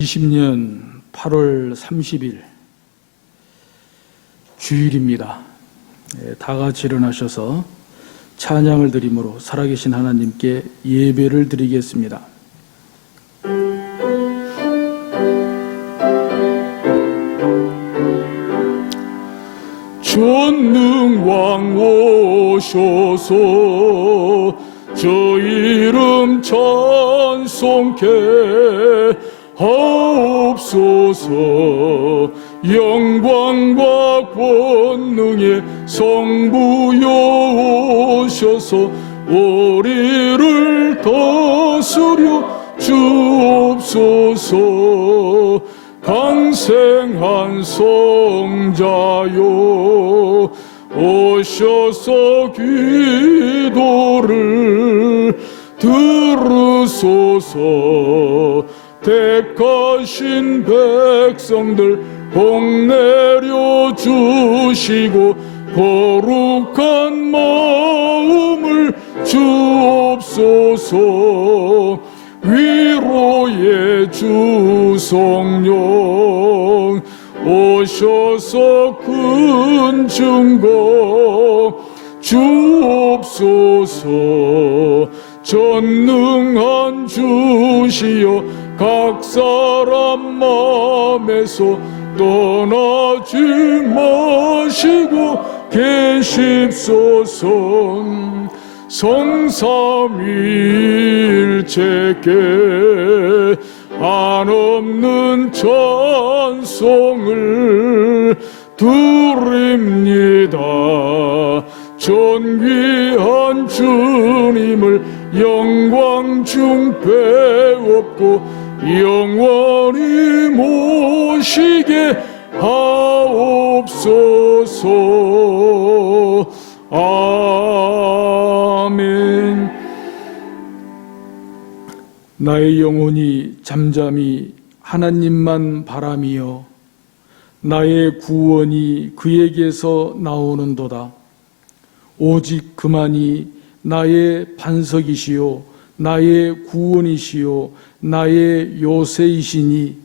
20년 8월 30일 주일입니다. 다 같이 일어나셔서 찬양을 드림으로 살아계신 하나님께 예배를 드리겠습니다. 전능왕 오셔서 저 이름 찬송케 하옵소서. 영광과 권능의 성부여 오셔서 우리를 다스려 주옵소서. 강생한 성자여 오셔서 기도를 들으소서. 택하신 백성들 복 내려 주시고 거룩한 마음을 주옵소서. 위로의 주 성령 오셔서 큰 증거 주옵소서. 전능한 주시여 각 사람 마음에서 떠나지 마시고 계십소서. 성삼위일체께 한없는 찬송을 드립니다. 존귀한 주님을 영광 중 배웠고 영원히 모시게 하옵소서. 아멘. 나의 영혼이 잠잠히 하나님만 바라미어 나의 구원이 그에게서 나오는도다. 오직 그만이 나의 반석이시요 나의 구원이시요 나의 요새이시니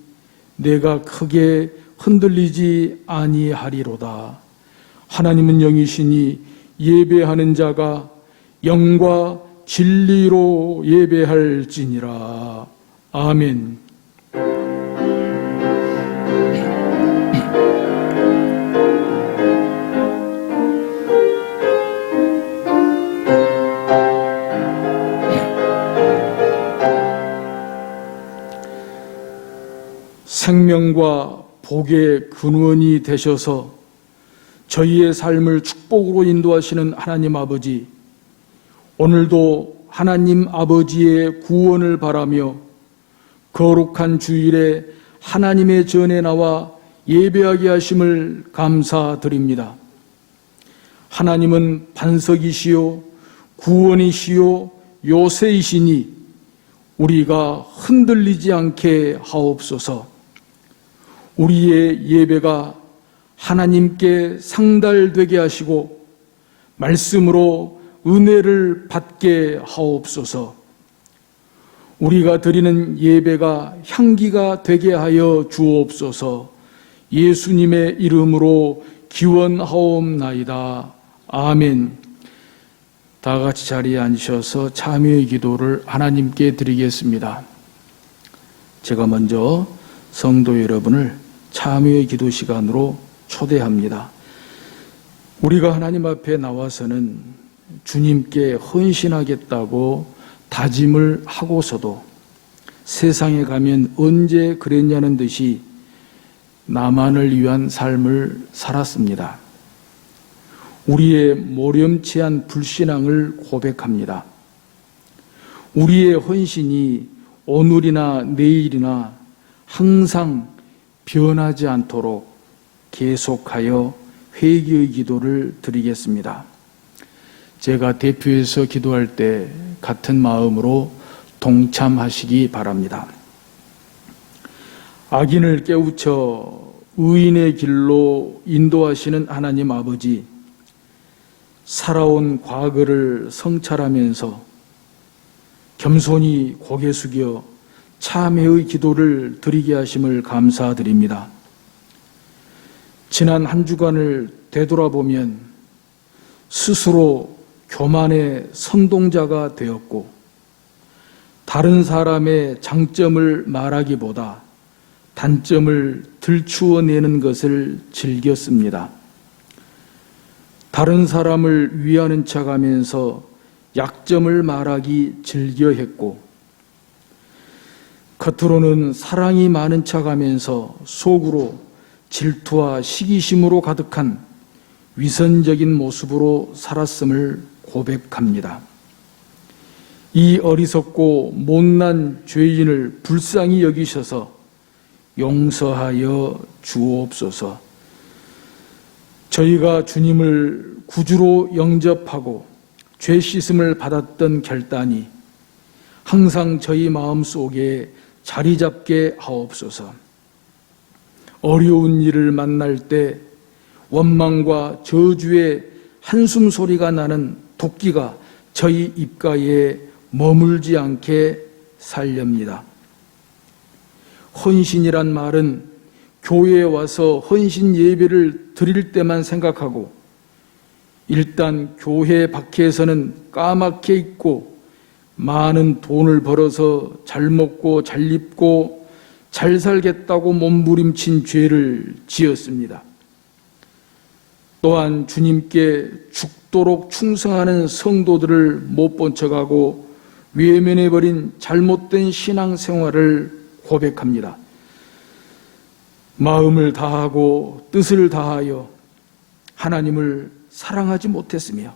내가 크게 흔들리지 아니하리로다. 하나님은 영이시니 예배하는 자가 영과 진리로 예배할지니라. 아멘. 생명과 복의 근원이 되셔서 저희의 삶을 축복으로 인도하시는 하나님 아버지, 오늘도 하나님 아버지의 구원을 바라며 거룩한 주일에 하나님의 전에 나와 예배하게 하심을 감사드립니다. 하나님은 반석이시요 구원이시요 요새이시니 우리가 흔들리지 않게 하옵소서. 우리의 예배가 하나님께 상달되게 하시고 말씀으로 은혜를 받게 하옵소서. 우리가 드리는 예배가 향기가 되게 하여 주옵소서. 예수님의 이름으로 기원하옵나이다. 아멘. 다 같이 자리에 앉으셔서 참여의 기도를 하나님께 드리겠습니다. 제가 먼저 성도 여러분을 참여의 기도 시간으로 초대합니다. 우리가 하나님 앞에 나와서는 주님께 헌신하겠다고 다짐을 하고서도 세상에 가면 언제 그랬냐는 듯이 나만을 위한 삶을 살았습니다. 우리의 모렴치한 불신앙을 고백합니다. 우리의 헌신이 오늘이나 내일이나 항상 변하지 않도록 계속하여 회개의 기도를 드리겠습니다. 제가 대표해서 기도할 때 같은 마음으로 동참하시기 바랍니다. 악인을 깨우쳐 의인의 길로 인도하시는 하나님 아버지, 살아온 과거를 성찰하면서 겸손히 고개 숙여 참회의 기도를 드리게 하심을 감사드립니다. 지난 한 주간을 되돌아보면 스스로 교만의 선동자가 되었고 다른 사람의 장점을 말하기보다 단점을 들추어내는 것을 즐겼습니다. 다른 사람을 위하는 척하면서 약점을 말하기 즐겨했고 겉으로는 사랑이 많은 척하면서 속으로 질투와 시기심으로 가득한 위선적인 모습으로 살았음을 고백합니다. 이 어리석고 못난 죄인을 불쌍히 여기셔서 용서하여 주옵소서. 저희가 주님을 구주로 영접하고 죄 씻음을 받았던 결단이 항상 저희 마음속에 자리 잡게 하옵소서. 어려운 일을 만날 때 원망과 저주의 한숨 소리가 나는 도끼가 저희 입가에 머물지 않게 살렵니다. 헌신이란 말은 교회에 와서 헌신 예배를 드릴 때만 생각하고 일단 교회 밖에서는 까맣게 있고 많은 돈을 벌어서 잘 먹고 잘 입고 잘 살겠다고 몸부림친 죄를 지었습니다. 또한 주님께 죽도록 충성하는 성도들을 못 본 척하고 외면해버린 잘못된 신앙생활을 고백합니다. 마음을 다하고 뜻을 다하여 하나님을 사랑하지 못했으며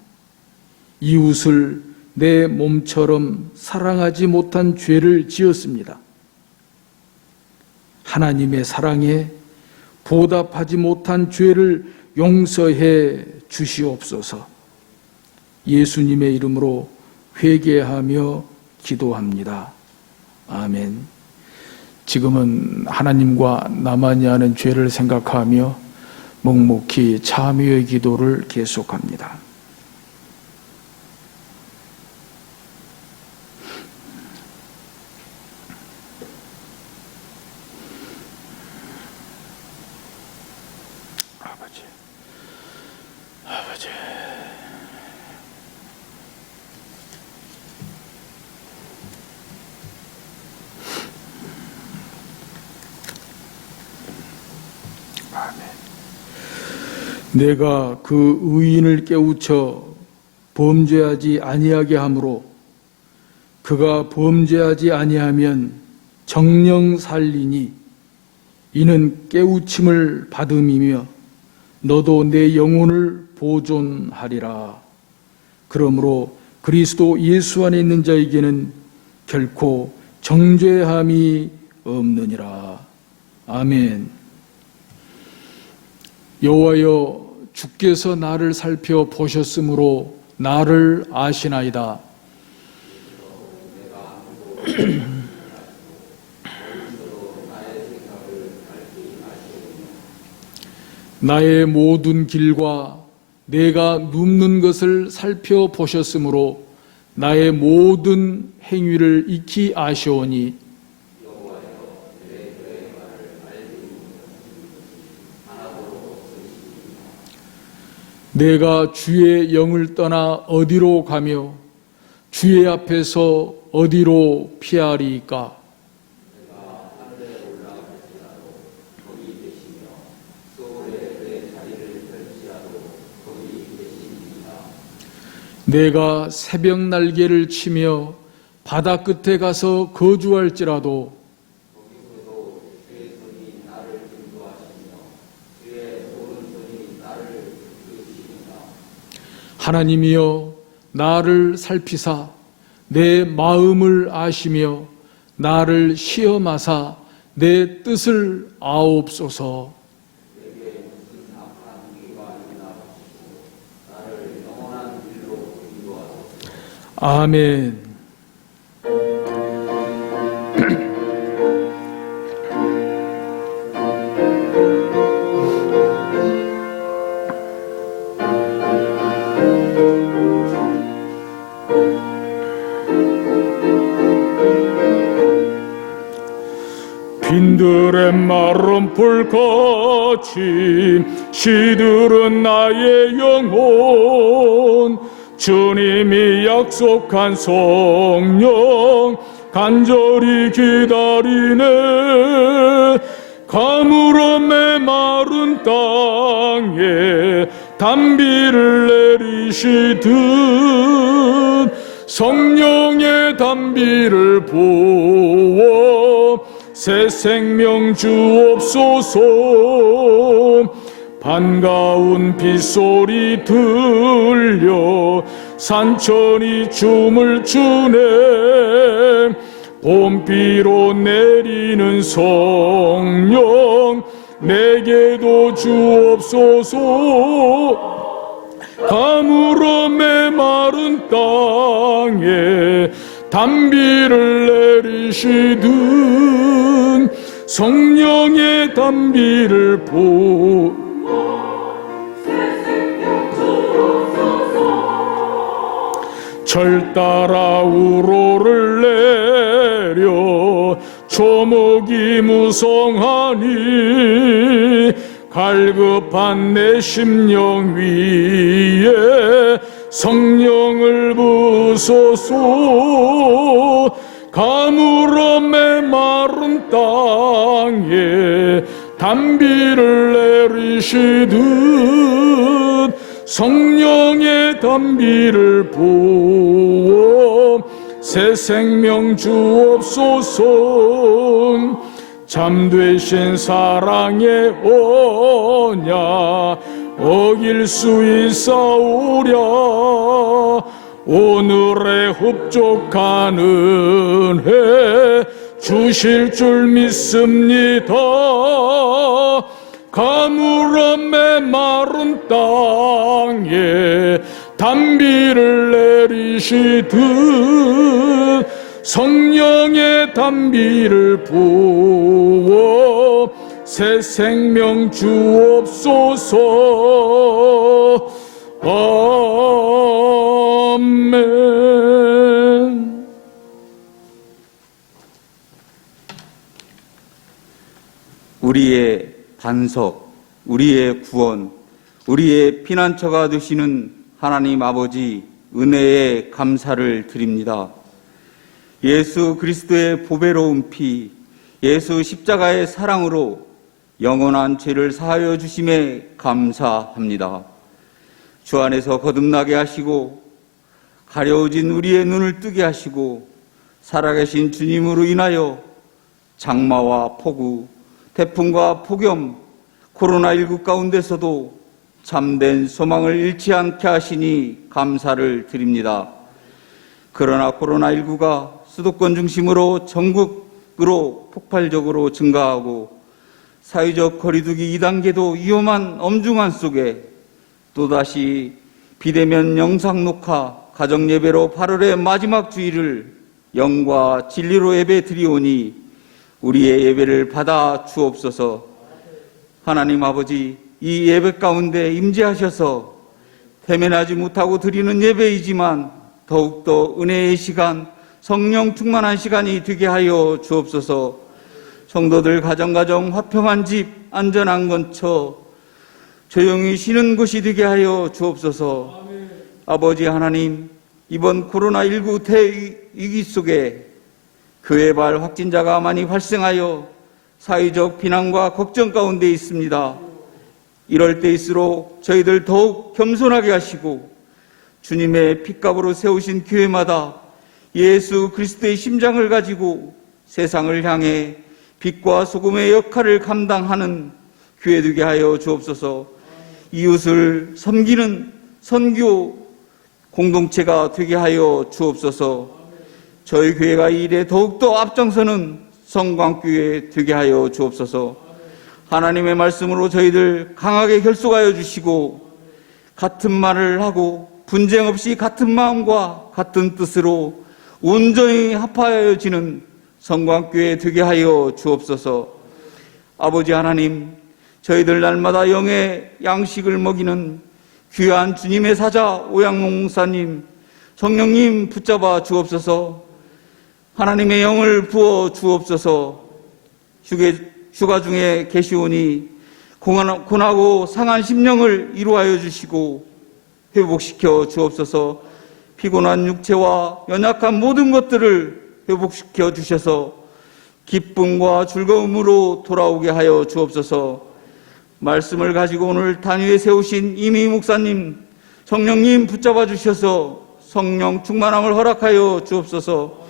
이웃을 내 몸처럼 사랑하지 못한 죄를 지었습니다. 하나님의 사랑에 보답하지 못한 죄를 용서해 주시옵소서. 예수님의 이름으로 회개하며 기도합니다. 아멘. 지금은 하나님과 나만이 하는 죄를 생각하며 묵묵히 참회의 기도를 계속합니다. 아버지, 내가 그 의인을 깨우쳐 범죄하지 아니하게 하므로 그가 범죄하지 아니하면 정령 살리니 이는 깨우침을 받음이며 너도 내 영혼을 보존하리라. 그러므로 그리스도 예수 안에 있는 자에게는 결코 정죄함이 없느니라. 아멘. 여호와여, 주께서 나를 살펴보셨으므로 나를 아시나이다. 나의 모든 길과 내가 눕는 것을 살펴보셨으므로 나의 모든 행위를 익히 아시오니 내가 주의 영을 떠나 어디로 가며 주의 앞에서 어디로 피하리이까? 내가 새벽 날개를 치며 바다 끝에 가서 거주할지라도 하나님이여 나를 살피사 내 마음을 아시며 나를 시험하사 내 뜻을 아옵소서. 아멘. 메마른 불같이 시들은 나의 영혼, 주님이 약속한 성령 간절히 기다리네. 가물어 메마른 땅에 단비를 내리시듯 성령의 단비를 부어 새 생명 주옵소서. 반가운 빗소리 들려 산천이 춤을 추네. 봄비로 내리는 성령 내게도 주옵소서. 가물어 메마른 땅에 단비를 내리시듯 성령의 단비를 부어 절 따라 우로를 내려 초목이 무성하니 갈급한 내 심령 위에 성령을 부소서. 가물어 메마른 땅에 단비를 내리시듯 성령의 단비를 부어 새 생명 주옵소서. 잠되신 사랑의 언약 어길 수 있사오랴. 오늘의 흡족한 은혜 주실 줄 믿습니다. 가물어 메마른 땅에 단비를 내리시듯 성령의 단비를 부어 새 생명 주옵소서. 아멘. 우리의 반석, 우리의 구원, 우리의 피난처가 되시는 하나님 아버지 은혜에 감사를 드립니다. 예수 그리스도의 보배로운 피, 예수 십자가의 사랑으로 영원한 죄를 사하여 주심에 감사합니다. 주 안에서 거듭나게 하시고 가려워진 우리의 눈을 뜨게 하시고 살아계신 주님으로 인하여 장마와 폭우, 태풍과 폭염, 코로나19 가운데서도 참된 소망을 잃지 않게 하시니 감사를 드립니다. 그러나 코로나19가 수도권 중심으로 전국으로 폭발적으로 증가하고 사회적 거리두기 2단계도 위험한 엄중한 속에 또다시 비대면 영상 녹화, 가정예배로 8월의 마지막 주일을 영과 진리로 예배 드리오니 우리의 예배를 받아 주옵소서. 하나님 아버지, 이 예배 가운데 임재하셔서 대면하지 못하고 드리는 예배이지만 더욱더 은혜의 시간, 성령 충만한 시간이 되게 하여 주옵소서. 성도들 가정가정 화평한 집, 안전한 건처, 조용히 쉬는 곳이 되게 하여 주옵소서. 아멘. 아버지 하나님, 이번 코로나19 대위기 속에 교회발 확진자가 많이 발생하여 사회적 비난과 걱정 가운데 있습니다. 이럴 때일수록 저희들 더욱 겸손하게 하시고 주님의 핏값으로 세우신 교회마다 예수 그리스도의 심장을 가지고 세상을 향해 빛과 소금의 역할을 감당하는 교회 되게 하여 주옵소서. 이웃을 섬기는 선교 공동체가 되게 하여 주옵소서. 저희 교회가 이 일에 더욱더 앞장서는 성광교회 되게 하여 주옵소서. 하나님의 말씀으로 저희들 강하게 결속하여 주시고 같은 말을 하고 분쟁 없이 같은 마음과 같은 뜻으로 온전히 합하여지는 성광교회 되게 하여 주옵소서. 아버지 하나님, 저희들 날마다 영의 양식을 먹이는 귀한 주님의 사자 오양록 목사님, 성령님 붙잡아 주옵소서. 하나님의 영을 부어 주옵소서. 휴가 중에 계시오니 고나고 상한 심령을 이루하여 주시고 회복시켜 주옵소서. 피곤한 육체와 연약한 모든 것들을 회복시켜 주셔서 기쁨과 즐거움으로 돌아오게 하여 주옵소서. 말씀을 가지고 오늘 단위에 세우신 이미 목사님, 성령님 붙잡아 주셔서 성령 충만함을 허락하여 주옵소서.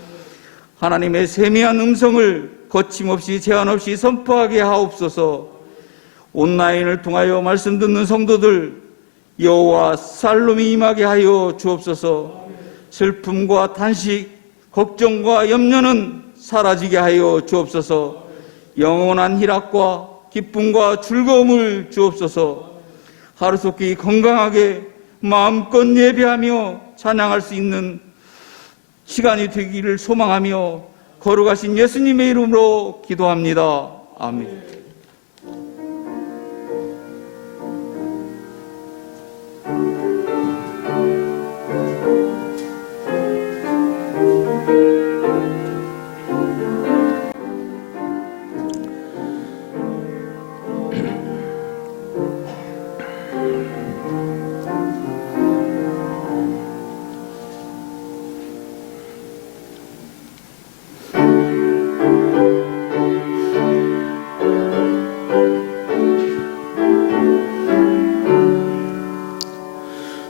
하나님의 세미한 음성을 거침없이 제한 없이 선포하게 하옵소서. 온라인을 통하여 말씀 듣는 성도들 여호와 살롬이 임하게 하여 주옵소서. 슬픔과 탄식, 걱정과 염려는 사라지게 하여 주옵소서. 영원한 희락과 기쁨과 즐거움을 주옵소서. 하루속히 건강하게 마음껏 예배하며 찬양할 수 있는 시간이 되기를 소망하며 거룩하신 예수님의 이름으로 기도합니다. 아멘.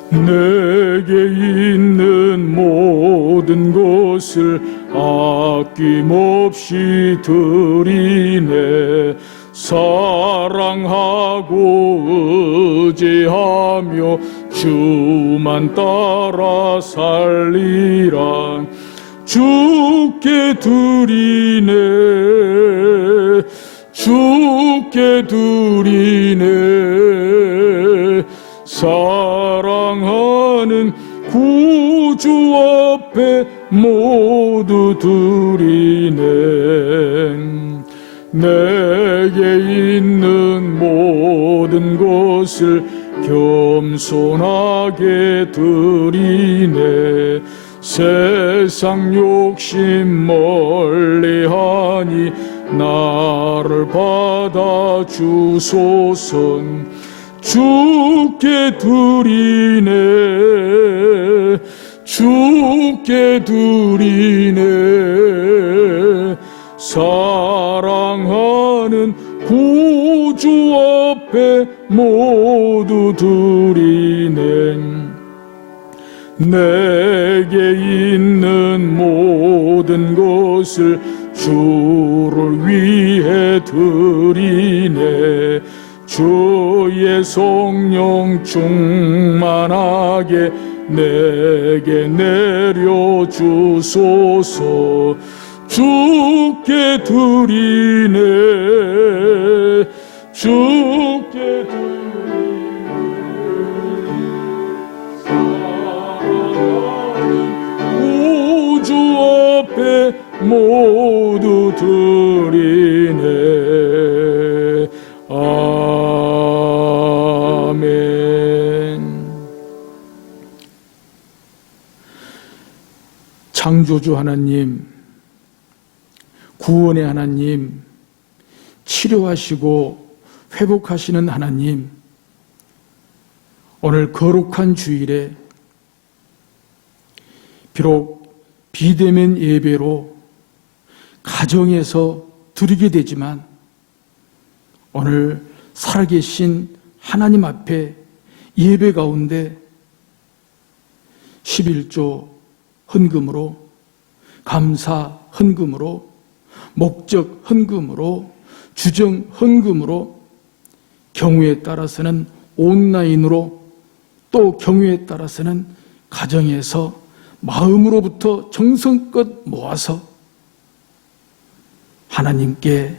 내게 있는 모든 것을 아낌없이 드리네. 사랑하고 의지하며 주만 따라 살리라. 주께 드리네, 주께 드리네. 사랑하는 구주 앞에 모두 드리네. 내게 있는 모든 것을 겸손하게 드리네. 세상 욕심 멀리하니 나를 받아 주소서. 주께 드리네, 주께 드리네. 사랑하는 구주 앞에 모두 드리네. 내게 있는 모든 것을 주를 위해 드리네. 주의 성령 충만하게 내게 내려주소서. 주께 드리네, 주께 드리네. 사랑하는 구주 앞에 모두 드리네. 아멘. 창조주 하나님, 구원의 하나님, 치료하시고 회복하시는 하나님, 오늘 거룩한 주일에 비록 비대면 예배로 가정에서 드리게 되지만 오늘 살아계신 하나님 앞에 예배 가운데 11조 헌금으로, 감사 헌금으로, 목적 헌금으로, 주정 헌금으로, 경우에 따라서는 온라인으로, 또 경우에 따라서는 가정에서 마음으로부터 정성껏 모아서 하나님께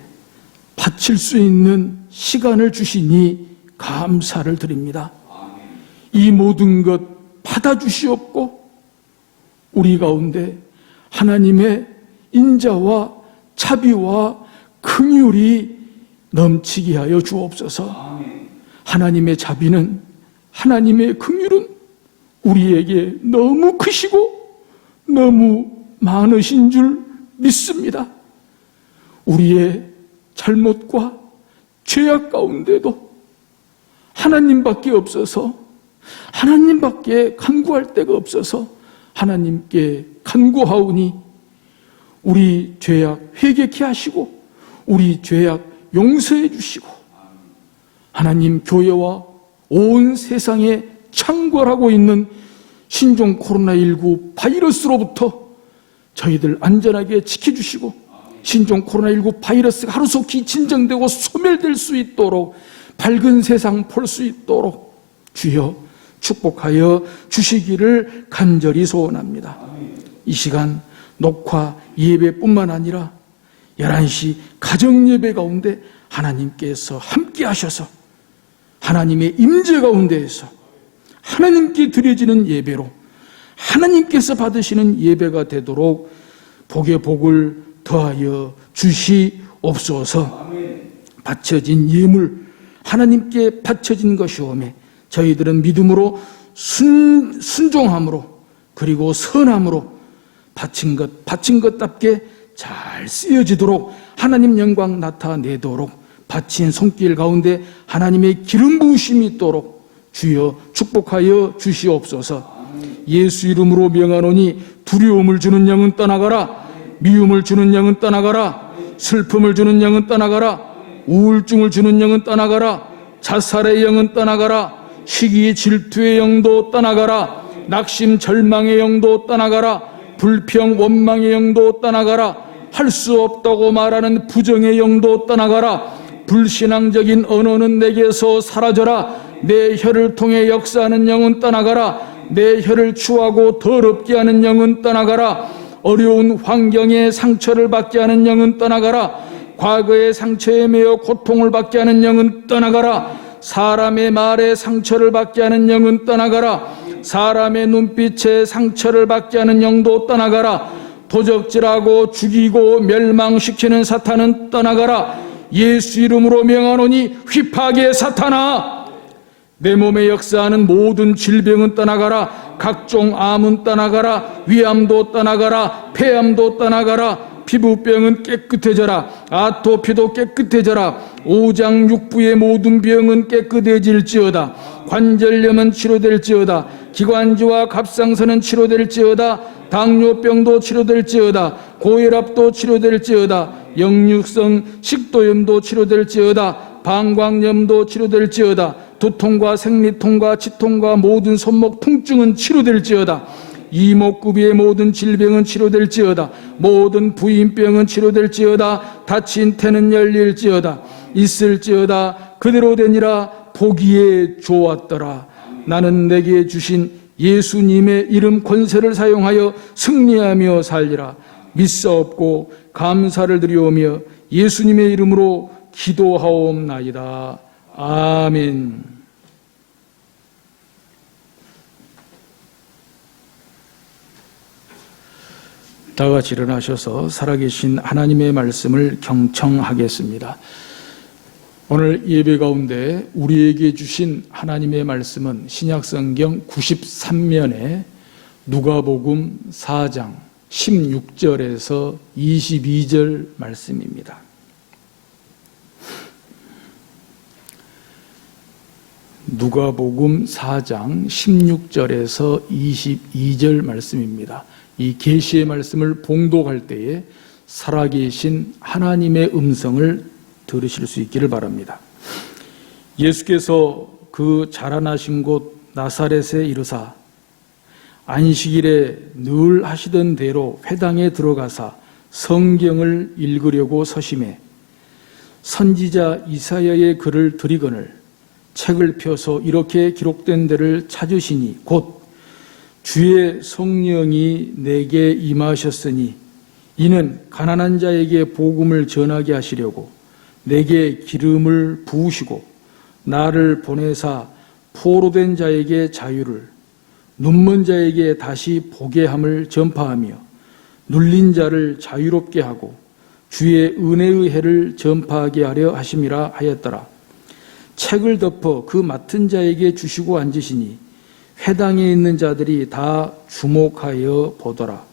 바칠 수 있는 시간을 주시니 감사를 드립니다. 이 모든 것 받아주시옵고 우리 가운데 하나님의 인자와 자비와 긍휼이 넘치게 하여 주옵소서. 하나님의 자비는, 하나님의 긍휼은 우리에게 너무 크시고 너무 많으신 줄 믿습니다. 우리의 잘못과 죄악 가운데도 하나님밖에 없어서, 하나님밖에 간구할 데가 없어서 하나님께 간구하오니 우리 죄악 회개케 하시고 우리 죄악 용서해 주시고 하나님 교회와 온 세상에 창궐하고 있는 신종 코로나19 바이러스로부터 저희들 안전하게 지켜주시고 신종 코로나19 바이러스가 하루속히 진정되고 소멸될 수 있도록 밝은 세상 볼 수 있도록 주여 축복하여 주시기를 간절히 소원합니다. 이 시간 녹화 예배뿐만 아니라 11시 가정 예배 가운데 하나님께서 함께 하셔서 하나님의 임재 가운데에서 하나님께 드려지는 예배로 하나님께서 받으시는 예배가 되도록 복의 복을 더하여 주시옵소서. 바쳐진 예물 하나님께 바쳐진 것이오매 저희들은 믿음으로 순종함으로 그리고 선함으로 바친 것답게 잘 쓰여지도록 하나님 영광 나타내도록 바친 손길 가운데 하나님의 기름 부으심이 있도록 주여 축복하여 주시옵소서. 예수 이름으로 명하노니 두려움을 주는 영은 떠나가라. 미움을 주는 영은 떠나가라. 슬픔을 주는 영은 떠나가라. 우울증을 주는 영은 떠나가라. 자살의 영은 떠나가라. 시기 질투의 영도 떠나가라. 낙심 절망의 영도 떠나가라. 불평 원망의 영도 떠나가라. 할 수 없다고 말하는 부정의 영도 떠나가라. 불신앙적인 언어는 내게서 사라져라. 내 혀를 통해 역사하는 영은 떠나가라. 내 혀를 추하고 더럽게 하는 영은 떠나가라. 어려운 환경에 상처를 받게 하는 영은 떠나가라. 과거의 상처에 매여 고통을 받게 하는 영은 떠나가라. 사람의 말에 상처를 받게 하는 영은 떠나가라. 사람의 눈빛에 상처를 받게 하는 영도 떠나가라. 도적질하고 죽이고 멸망시키는 사탄은 떠나가라. 예수 이름으로 명하노니 휘파게 사탄아, 내 몸에 역사하는 모든 질병은 떠나가라. 각종 암은 떠나가라. 위암도 떠나가라. 폐암도 떠나가라. 피부병은 깨끗해져라. 아토피도 깨끗해져라. 오장육부의 모든 병은 깨끗해질지어다. 관절염은 치료될지어다. 기관지와 갑상선은 치료될지어다. 당뇨병도 치료될지어다. 고혈압도 치료될지어다. 역류성 식도염도 치료될지어다. 방광염도 치료될지어다. 두통과 생리통과 치통과 모든 손목 통증은 치료될지어다. 이목구비의 모든 질병은 치료될지어다. 모든 부인병은 치료될지어다. 다친 태는 열릴지어다. 있을지어다. 그대로 되니라. 보기에 좋았더라. 나는 내게 주신 예수님의 이름 권세를 사용하여 승리하며 살리라. 믿사옵고 감사를 드리오며 예수님의 이름으로 기도하옵나이다. 아멘. 다 같이 일어나셔서 살아계신 하나님의 말씀을 경청하겠습니다. 오늘 예배 가운데 우리에게 주신 하나님의 말씀은 신약성경 93면에 누가복음 4장 16절에서 22절 말씀입니다. 누가복음 4장 16절에서 22절 말씀입니다. 이 계시의 말씀을 봉독할 때에 살아계신 하나님의 음성을 들으실 수 있기를 바랍니다. 예수께서 그 자라나신 곳 나사렛에 이르사 안식일에 늘 하시던 대로 회당에 들어가사 성경을 읽으려고 서심해 선지자 이사야의 글을 들이거늘 책을 펴서 이렇게 기록된 데를 찾으시니 곧 주의 성령이 내게 임하셨으니 이는 가난한 자에게 복음을 전하게 하시려고 내게 기름을 부으시고 나를 보내사 포로된 자에게 자유를 눈먼 자에게 다시 보게 함을 전파하며 눌린 자를 자유롭게 하고 주의 은혜의 해를 전파하게 하려 하심이라 하였더라. 책을 덮어 그 맡은 자에게 주시고 앉으시니 회당에 있는 자들이 다 주목하여 보더라.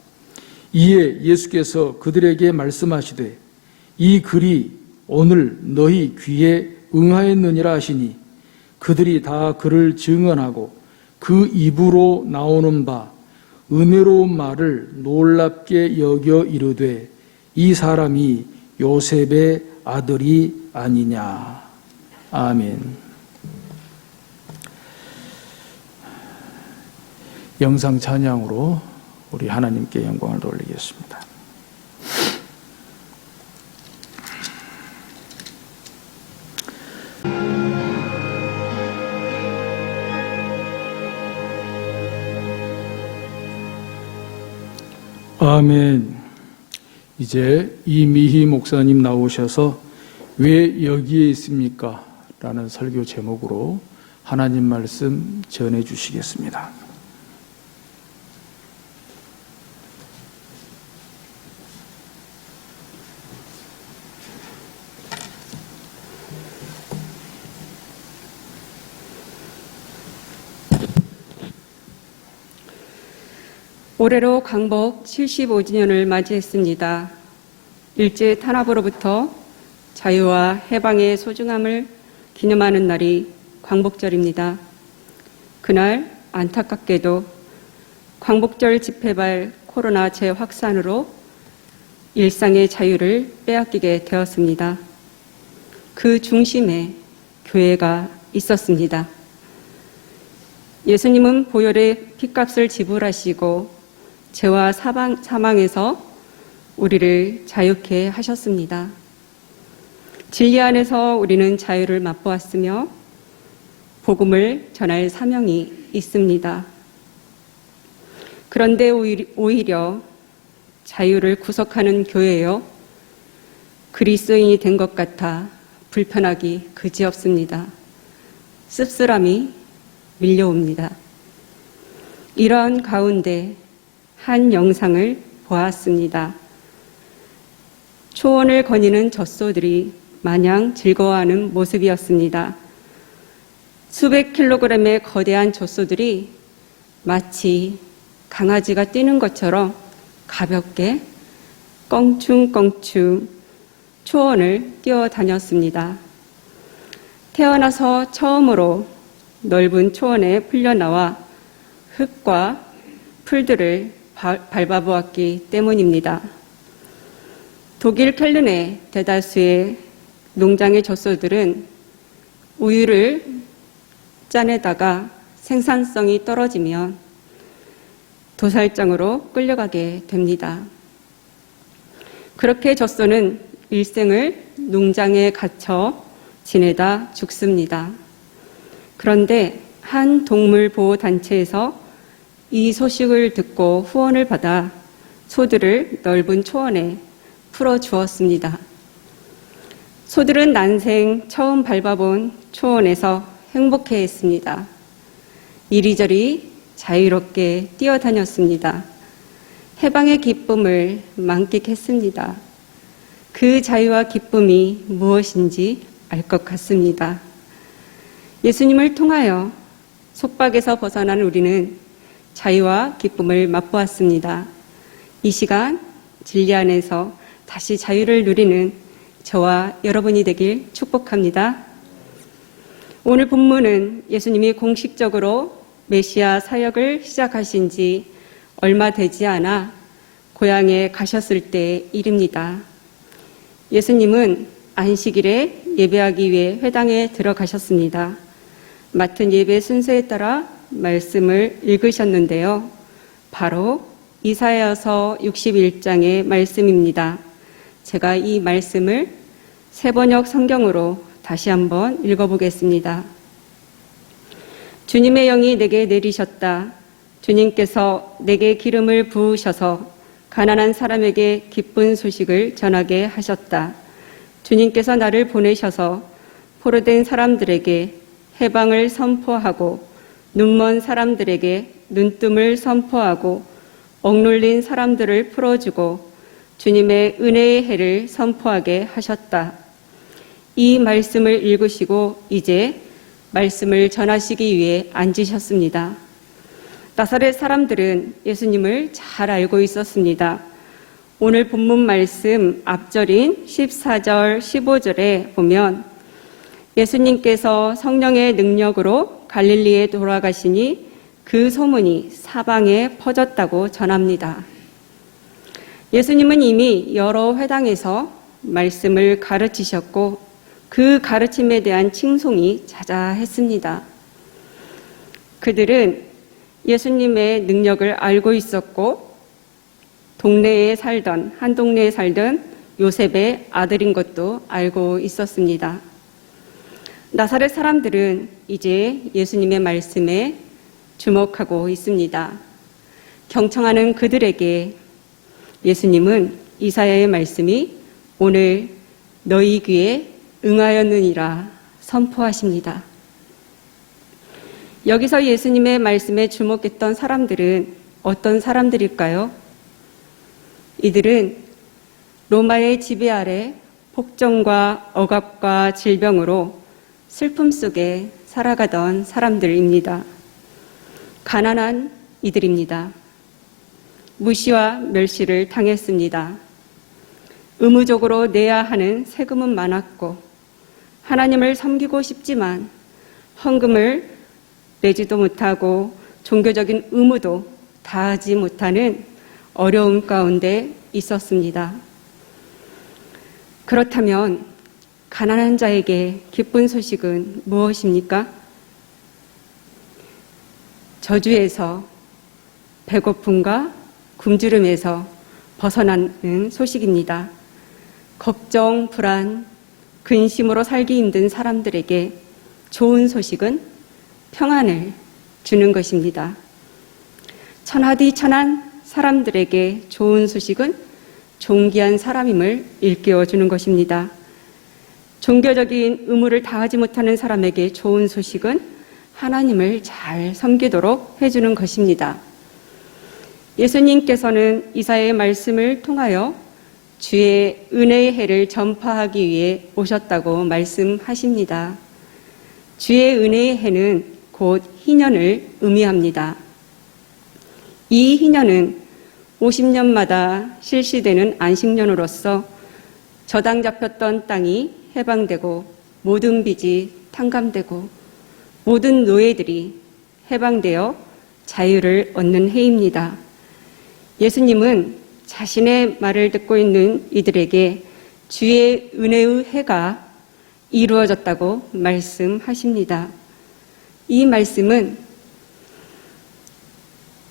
이에 예수께서 그들에게 말씀하시되 이 글이 오늘 너희 귀에 응하였느니라 하시니 그들이 다 그를 증언하고 그 입으로 나오는 바 은혜로운 말을 놀랍게 여겨 이르되 이 사람이 요셉의 아들이 아니냐. 아멘. 영상 찬양으로 우리 하나님께 영광을 돌리겠습니다. 아멘. 이제 이미희 목사님 나오셔서 왜 여기에 있습니까? 라는 설교 제목으로 하나님 말씀 전해 주시겠습니다. 올해로 광복 75주년을 맞이했습니다. 일제 탄압으로부터 자유와 해방의 소중함을 기념하는 날이 광복절입니다. 그날 안타깝게도 광복절 집회발 코로나 재확산으로 일상의 자유를 빼앗기게 되었습니다. 그 중심에 교회가 있었습니다. 예수님은 보혈의 핏값을 지불하시고 죄와 사망에서 우리를 자유케 하셨습니다. 진리 안에서 우리는 자유를 맛보았으며 복음을 전할 사명이 있습니다. 그런데 오히려 자유를 구속하는 교회여 그리스도인이 된 것 같아 불편하기 그지없습니다. 씁쓸함이 밀려옵니다. 이러한 가운데 한 영상을 보았습니다. 초원을 거니는 젖소들이 마냥 즐거워하는 모습이었습니다. 수백 킬로그램의 거대한 젖소들이 마치 강아지가 뛰는 것처럼 가볍게 껑충껑충 초원을 뛰어다녔습니다. 태어나서 처음으로 넓은 초원에 풀려나와 흙과 풀들을 밟아보았기 때문입니다. 독일 켈른의 대다수의 농장의 젖소들은 우유를 짜내다가 생산성이 떨어지면 도살장으로 끌려가게 됩니다. 그렇게 젖소는 일생을 농장에 갇혀 지내다 죽습니다. 그런데 한 동물보호단체에서 이 소식을 듣고 후원을 받아 소들을 넓은 초원에 풀어주었습니다. 소들은 난생 처음 밟아본 초원에서 행복해했습니다. 이리저리 자유롭게 뛰어다녔습니다. 해방의 기쁨을 만끽했습니다. 그 자유와 기쁨이 무엇인지 알 것 같습니다. 예수님을 통하여 속박에서 벗어난 우리는 자유와 기쁨을 맛보았습니다. 이 시간 진리 안에서 다시 자유를 누리는 저와 여러분이 되길 축복합니다. 오늘 본문은 예수님이 공식적으로 메시아 사역을 시작하신 지 얼마 되지 않아 고향에 가셨을 때의 일입니다. 예수님은 안식일에 예배하기 위해 회당에 들어가셨습니다. 맡은 예배 순서에 따라 말씀을 읽으셨는데요. 바로 이사야서 61장의 말씀입니다. 제가 이 말씀을 새번역 성경으로 다시 한번 읽어보겠습니다. 주님의 영이 내게 내리셨다. 주님께서 내게 기름을 부으셔서 가난한 사람에게 기쁜 소식을 전하게 하셨다. 주님께서 나를 보내셔서 포로된 사람들에게 해방을 선포하고 눈먼 사람들에게 눈뜸을 선포하고 억눌린 사람들을 풀어주고 주님의 은혜의 해를 선포하게 하셨다. 이 말씀을 읽으시고 이제 말씀을 전하시기 위해 앉으셨습니다. 나사렛 사람들은 예수님을 잘 알고 있었습니다. 오늘 본문 말씀 앞절인 14절, 15절에 보면 예수님께서 성령의 능력으로 갈릴리에 돌아가시니 그 소문이 사방에 퍼졌다고 전합니다. 예수님은 이미 여러 회당에서 말씀을 가르치셨고 그 가르침에 대한 칭송이 자자했습니다. 그들은 예수님의 능력을 알고 있었고 한 동네에 살던 요셉의 아들인 것도 알고 있었습니다. 나사렛 사람들은 이제 예수님의 말씀에 주목하고 있습니다. 경청하는 그들에게 예수님은 이사야의 말씀이 오늘 너희 귀에 응하였느니라 선포하십니다. 여기서 예수님의 말씀에 주목했던 사람들은 어떤 사람들일까요? 이들은 로마의 지배 아래 폭정과 억압과 질병으로 슬픔 속에 살아가던 사람들입니다. 가난한 이들입니다. 무시와 멸시를 당했습니다. 의무적으로 내야 하는 세금은 많았고 하나님을 섬기고 싶지만 헌금을 내지도 못하고 종교적인 의무도 다하지 못하는 어려움 가운데 있었습니다. 그렇다면 가난한 자에게 기쁜 소식은 무엇입니까? 저주에서 배고픔과 굶주림에서 벗어나는 소식입니다. 걱정, 불안, 근심으로 살기 힘든 사람들에게 좋은 소식은 평안을 주는 것입니다. 천하디천한 사람들에게 좋은 소식은 존귀한 사람임을 일깨워 주는 것입니다. 종교적인 의무를 다하지 못하는 사람에게 좋은 소식은 하나님을 잘 섬기도록 해주는 것입니다. 예수님께서는 이사야의 말씀을 통하여 주의 은혜의 해를 전파하기 위해 오셨다고 말씀하십니다. 주의 은혜의 해는 곧 희년을 의미합니다. 이 희년은 50년마다 실시되는 안식년으로서 저당 잡혔던 땅이 해방되고 모든 빚이 탕감되고 모든 노예들이 해방되어 자유를 얻는 해입니다. 예수님은 자신의 말을 듣고 있는 이들에게 주의 은혜의 해가 이루어졌다고 말씀하십니다. 이 말씀은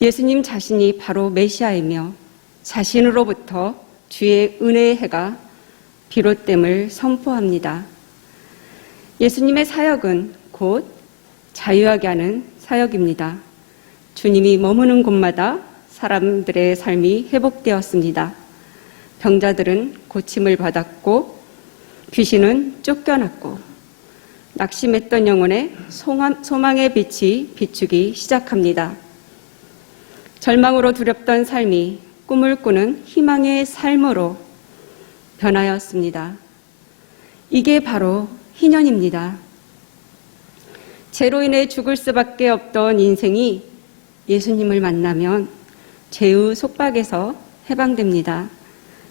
예수님 자신이 바로 메시아이며 자신으로부터 주의 은혜의 해가 비롯됨을 선포합니다. 예수님의 사역은 곧 자유하게 하는 사역입니다. 주님이 머무는 곳마다 사람들의 삶이 회복되었습니다. 병자들은 고침을 받았고 귀신은 쫓겨났고 낙심했던 영혼의 소망의 빛이 비추기 시작합니다. 절망으로 두렵던 삶이 꿈을 꾸는 희망의 삶으로 변하였습니다. 이게 바로 희년입니다. 죄로 인해 죽을 수밖에 없던 인생이 예수님을 만나면 죄의 속박에서 해방됩니다.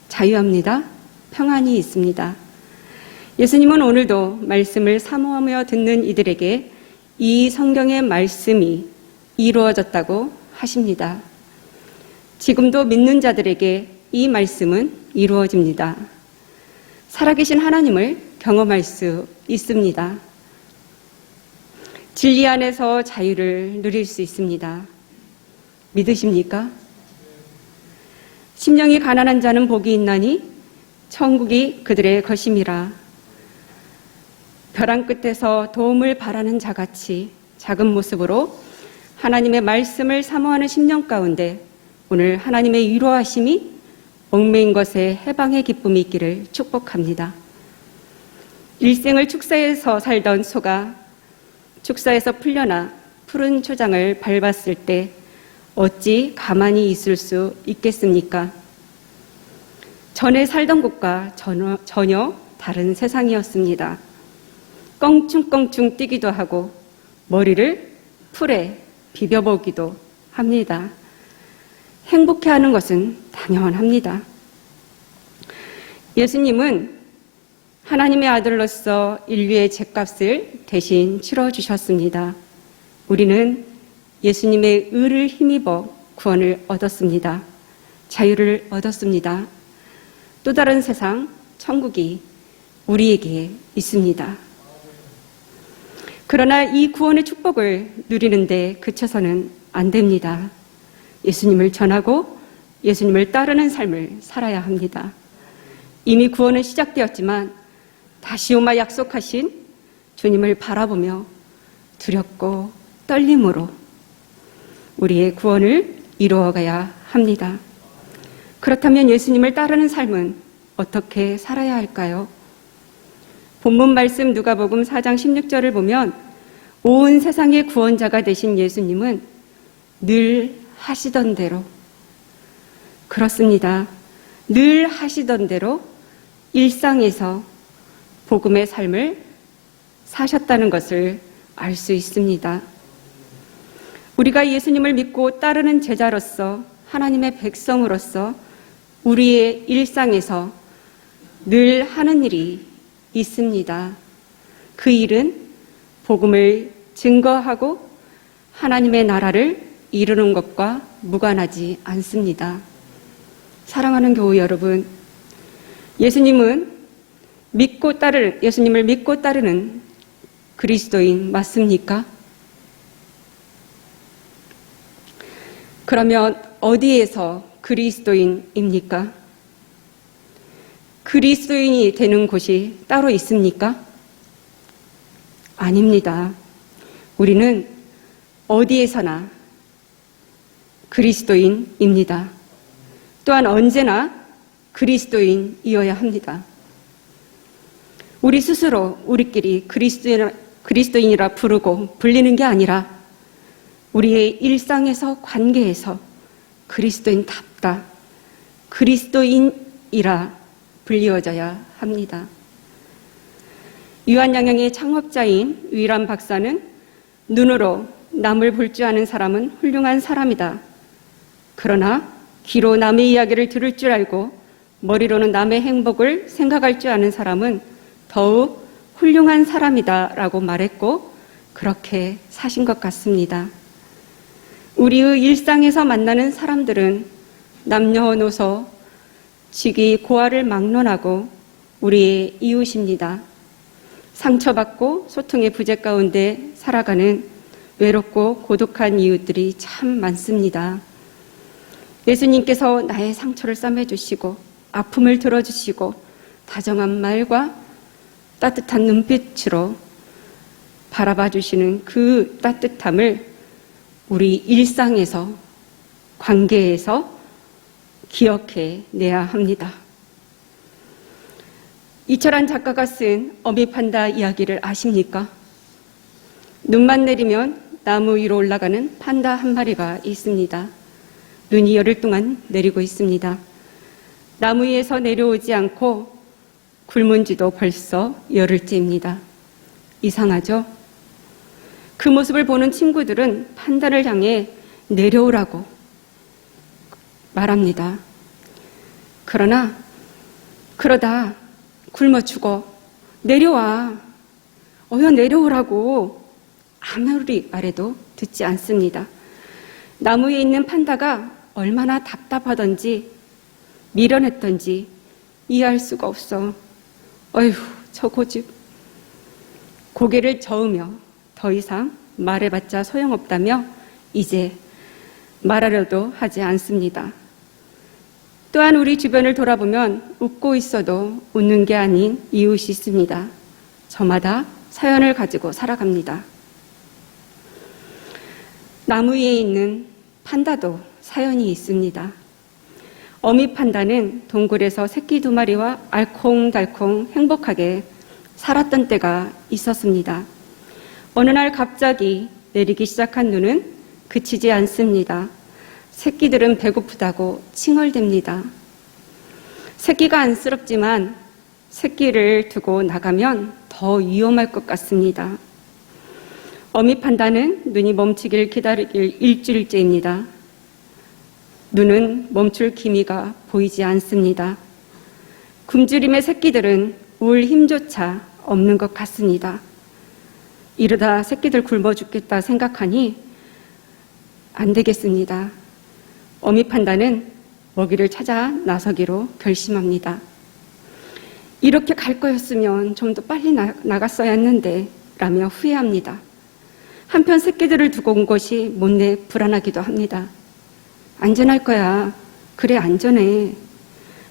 자유합니다. 평안이 있습니다. 예수님은 오늘도 말씀을 사모하며 듣는 이들에게 이 성경의 말씀이 이루어졌다고 하십니다. 지금도 믿는 자들에게 이 말씀은 이루어집니다. 살아계신 하나님을 경험할 수 있습니다. 진리 안에서 자유를 누릴 수 있습니다. 믿으십니까? 심령이 가난한 자는 복이 있나니 천국이 그들의 것임이라. 벼랑 끝에서 도움을 바라는 자같이 작은 모습으로 하나님의 말씀을 사모하는 심령 가운데 오늘 하나님의 위로하심이 얽매인 것에 해방의 기쁨이 있기를 축복합니다. 일생을 축사에서 살던 소가 축사에서 풀려나 푸른 초장을 밟았을 때 어찌 가만히 있을 수 있겠습니까? 전에 살던 곳과 전혀 다른 세상이었습니다. 껑충껑충 뛰기도 하고 머리를 풀에 비벼보기도 합니다. 행복해하는 것은 당연합니다. 예수님은 하나님의 아들로서 인류의 죄값을 대신 치러주셨습니다. 우리는 예수님의 의를 힘입어 구원을 얻었습니다. 자유를 얻었습니다. 또 다른 세상, 천국이 우리에게 있습니다. 그러나 이 구원의 축복을 누리는데 그쳐서는 안 됩니다. 예수님을 전하고 예수님을 따르는 삶을 살아야 합니다. 이미 구원은 시작되었지만 다시 오마 약속하신 주님을 바라보며 두렵고 떨림으로 우리의 구원을 이루어가야 합니다. 그렇다면 예수님을 따르는 삶은 어떻게 살아야 할까요? 본문 말씀 누가복음 4장 16절을 보면 온 세상의 구원자가 되신 예수님은 늘 하시던 대로, 그렇습니다. 늘 하시던 대로 일상에서 복음의 삶을 사셨다는 것을 알 수 있습니다. 우리가 예수님을 믿고 따르는 제자로서, 하나님의 백성으로서 우리의 일상에서 늘 하는 일이 있습니다. 그 일은 복음을 증거하고 하나님의 나라를 이루는 것과 무관하지 않습니다. 사랑하는 교우 여러분, 예수님을 믿고 따르는 그리스도인 맞습니까? 그러면 어디에서 그리스도인입니까? 그리스도인이 되는 곳이 따로 있습니까? 아닙니다. 우리는 어디에서나 그리스도인입니다. 또한 언제나 그리스도인이어야 합니다. 우리 스스로 우리끼리 그리스도인이라 부르고 불리는 게 아니라 우리의 일상에서, 관계에서 그리스도인답다, 그리스도인이라 불리워져야 합니다. 유한양양의 창업자인 위람 박사는 눈으로 남을 볼 줄 아는 사람은 훌륭한 사람이다. 그러나 귀로 남의 이야기를 들을 줄 알고 머리로는 남의 행복을 생각할 줄 아는 사람은 더욱 훌륭한 사람이다 라고 말했고, 그렇게 사신 것 같습니다. 우리의 일상에서 만나는 사람들은 남녀노소, 직위, 고하를 막론하고 우리의 이웃입니다. 상처받고 소통의 부재 가운데 살아가는 외롭고 고독한 이웃들이 참 많습니다. 예수님께서 나의 상처를 싸매주시고 아픔을 들어주시고 다정한 말과 따뜻한 눈빛으로 바라봐 주시는 그 따뜻함을 우리 일상에서, 관계에서 기억해 내야 합니다. 이철환 작가가 쓴 어미 판다 이야기를 아십니까? 눈만 내리면 나무 위로 올라가는 판다 한 마리가 있습니다. 눈이 열흘 동안 내리고 있습니다. 나무 위에서 내려오지 않고 굶은 지도 벌써 열흘째입니다. 이상하죠? 그 모습을 보는 친구들은 판다를 향해 내려오라고 말합니다. 그러다 굶어 죽어. 내려와. 어여 내려오라고 아무리 말해도 듣지 않습니다. 나무 위에 있는 판다가 얼마나 답답하던지 미련했던지 이해할 수가 없어. 어휴, 저 고집. 고개를 저으며 더 이상 말해봤자 소용없다며 이제 말하려도 하지 않습니다. 또한 우리 주변을 돌아보면 웃고 있어도 웃는 게 아닌 이웃이 있습니다. 저마다 사연을 가지고 살아갑니다. 나무 위에 있는 판다도 사연이 있습니다. 어미 판다는 동굴에서 새끼 2마리와 알콩달콩 행복하게 살았던 때가 있었습니다. 어느 날 갑자기 내리기 시작한 눈은 그치지 않습니다. 새끼들은 배고프다고 칭얼댑니다. 새끼가 안쓰럽지만 새끼를 두고 나가면 더 위험할 것 같습니다. 어미 판다는 눈이 멈추길 기다리길 일주일째입니다. 눈은 멈출 기미가 보이지 않습니다. 굶주림의 새끼들은 올 힘조차 없는 것 같습니다. 이러다 새끼들 굶어 죽겠다 생각하니 안 되겠습니다. 어미 판다는 먹이를 찾아 나서기로 결심합니다. 이렇게 갈 거였으면 좀 더 빨리 나갔어야 했는데 라며 후회합니다. 한편 새끼들을 두고 온 것이 못내 불안하기도 합니다. 안전할 거야. 그래, 안전해.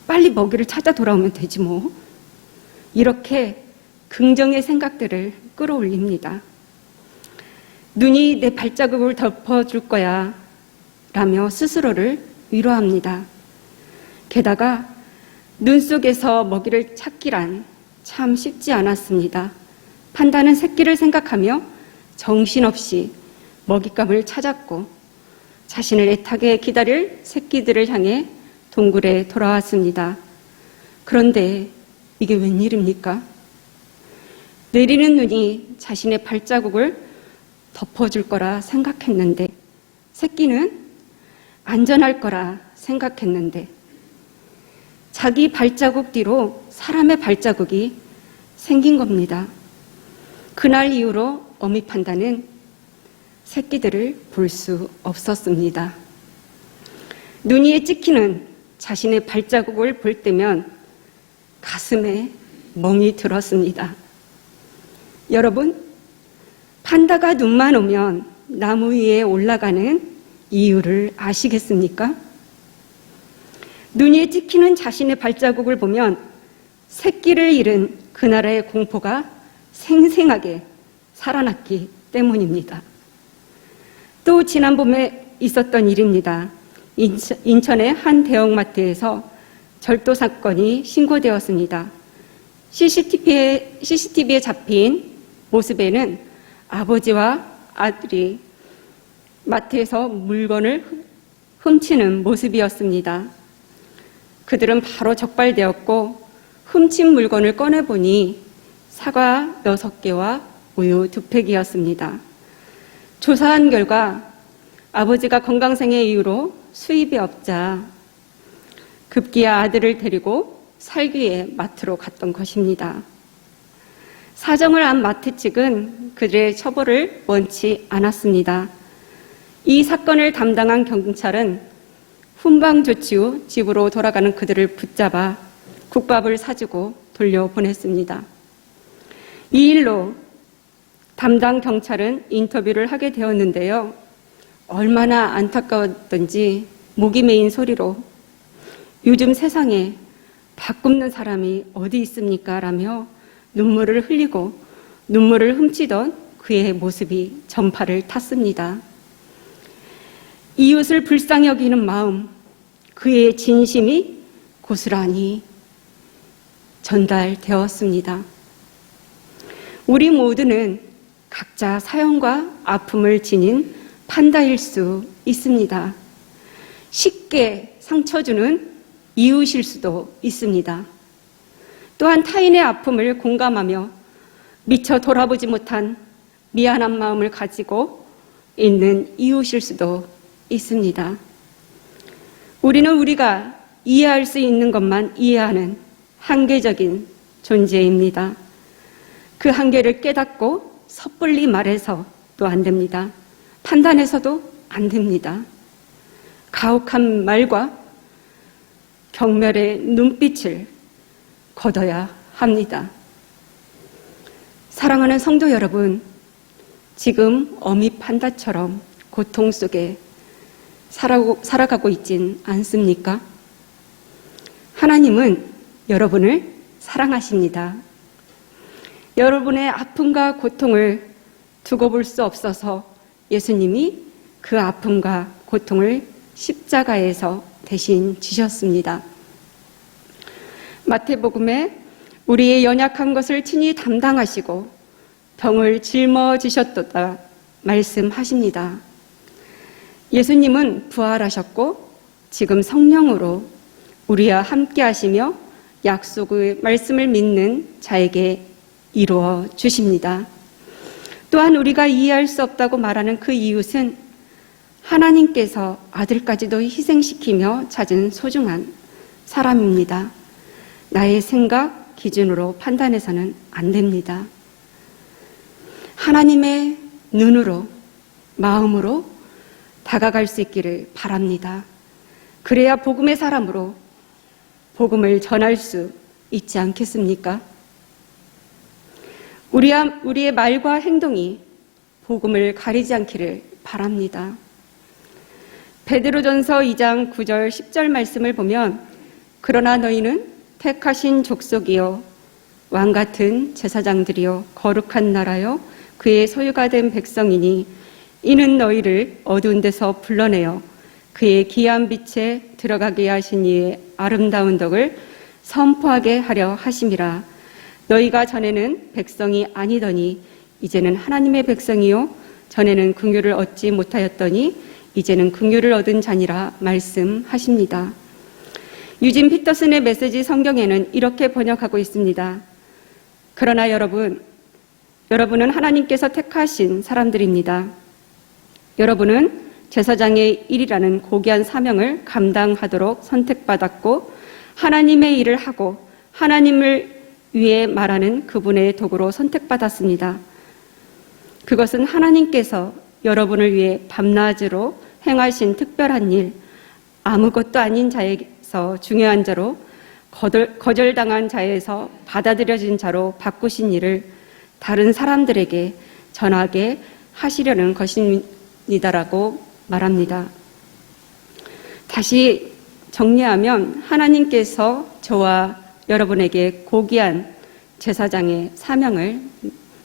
빨리 먹이를 찾아 돌아오면 되지 뭐. 이렇게 긍정의 생각들을 끌어올립니다. 눈이 내 발자국을 덮어줄 거야 라며 스스로를 위로합니다. 게다가 눈 속에서 먹이를 찾기란 참 쉽지 않았습니다. 판다는 새끼를 생각하며 정신없이 먹잇감을 찾았고 자신을 애타게 기다릴 새끼들을 향해 동굴에 돌아왔습니다. 그런데 이게 웬일입니까? 내리는 눈이 자신의 발자국을 덮어줄 거라 생각했는데, 새끼는 안전할 거라 생각했는데, 자기 발자국 뒤로 사람의 발자국이 생긴 겁니다. 그날 이후로 어미 판다는 새끼들을 볼 수 없었습니다. 눈이에 찍히는 자신의 발자국을 볼 때면 가슴에 멍이 들었습니다. 여러분, 판다가 눈만 오면 나무 위에 올라가는 이유를 아시겠습니까? 눈에 찍히는 자신의 발자국을 보면 새끼를 잃은 그 나라의 공포가 생생하게 살아났기 때문입니다. 또 지난 봄에 있었던 일입니다. 인천의 한 대형마트에서 절도 사건이 신고되었습니다. CCTV에 잡힌 모습에는 아버지와 아들이 마트에서 물건을 훔치는 모습이었습니다. 그들은 바로 적발되었고 훔친 물건을 꺼내보니 사과 6개와 우유 2팩이었습니다. 조사한 결과 아버지가 건강상의 이유로 수입이 없자 급기야 아들을 데리고 살기 위해 마트로 갔던 것입니다. 사정을 안 마트 측은 그들의 처벌을 원치 않았습니다. 이 사건을 담당한 경찰은 훈방 조치 후 집으로 돌아가는 그들을 붙잡아 국밥을 사주고 돌려보냈습니다. 이 일로 담당 경찰은 인터뷰를 하게 되었는데요. 얼마나 안타까웠던지 목이 메인 소리로 요즘 세상에 밥 굶는 사람이 어디 있습니까? 라며 눈물을 흘리고 눈물을 훔치던 그의 모습이 전파를 탔습니다. 이웃을 불쌍히 여기는 마음, 그의 진심이 고스란히 전달되었습니다. 우리 모두는 각자 사연과 아픔을 지닌 판다일 수 있습니다. 쉽게 상처 주는 이웃일 수도 있습니다. 또한 타인의 아픔을 공감하며 미처 돌아보지 못한 미안한 마음을 가지고 있는 이웃일 수도 있습니다. 우리는 우리가 이해할 수 있는 것만 이해하는 한계적인 존재입니다. 그 한계를 깨닫고 섣불리 말해서도 안 됩니다. 판단해서도 안 됩니다. 가혹한 말과 경멸의 눈빛을 거둬야 합니다. 사랑하는 성도 여러분, 지금 어미 판다처럼 고통 속에 살아가고 있진 않습니까? 하나님은 여러분을 사랑하십니다. 여러분의 아픔과 고통을 두고 볼 수 없어서 예수님이 그 아픔과 고통을 십자가에서 대신 지셨습니다. 마태복음에 우리의 연약한 것을 친히 담당하시고 병을 짊어지셨도다 말씀하십니다. 예수님은 부활하셨고 지금 성령으로 우리와 함께 하시며 약속의 말씀을 믿는 자에게 이루어 주십니다. 또한 우리가 이해할 수 없다고 말하는 그 이웃은 하나님께서 아들까지도 희생시키며 찾은 소중한 사람입니다. 나의 생각, 기준으로 판단해서는 안 됩니다. 하나님의 눈으로, 마음으로 다가갈 수 있기를 바랍니다. 그래야 복음의 사람으로 복음을 전할 수 있지 않겠습니까? 우리의 말과 행동이 복음을 가리지 않기를 바랍니다. 베드로전서 2장 9절 10절 말씀을 보면 그러나 너희는 택하신 족속이요 왕같은 제사장들이요 거룩한 나라요 그의 소유가 된 백성이니 이는 너희를 어두운 데서 불러내어 그의 귀한 빛에 들어가게 하신 이의 아름다운 덕을 선포하게 하려 하심이라. 너희가 전에는 백성이 아니더니 이제는 하나님의 백성이요 전에는 긍휼을 얻지 못하였더니 이제는 긍휼을 얻은 자니라 말씀하십니다. 유진 피터슨의 메시지 성경에는 이렇게 번역하고 있습니다. 그러나 여러분은 하나님께서 택하신 사람들입니다. 여러분은 제사장의 일이라는 고귀한 사명을 감당하도록 선택받았고 하나님의 일을 하고 하나님을 위해 말하는 그분의 도구로 선택받았습니다. 그것은 하나님께서 여러분을 위해 밤낮으로 행하신 특별한 일, 아무것도 아닌 자에서 중요한 자로 거절당한 자에서 받아들여진 자로 바꾸신 일을 다른 사람들에게 전하게 하시려는 것입니다라고 말합니다. 다시 정리하면 하나님께서 저와 여러분에게 고귀한 제사장의 사명을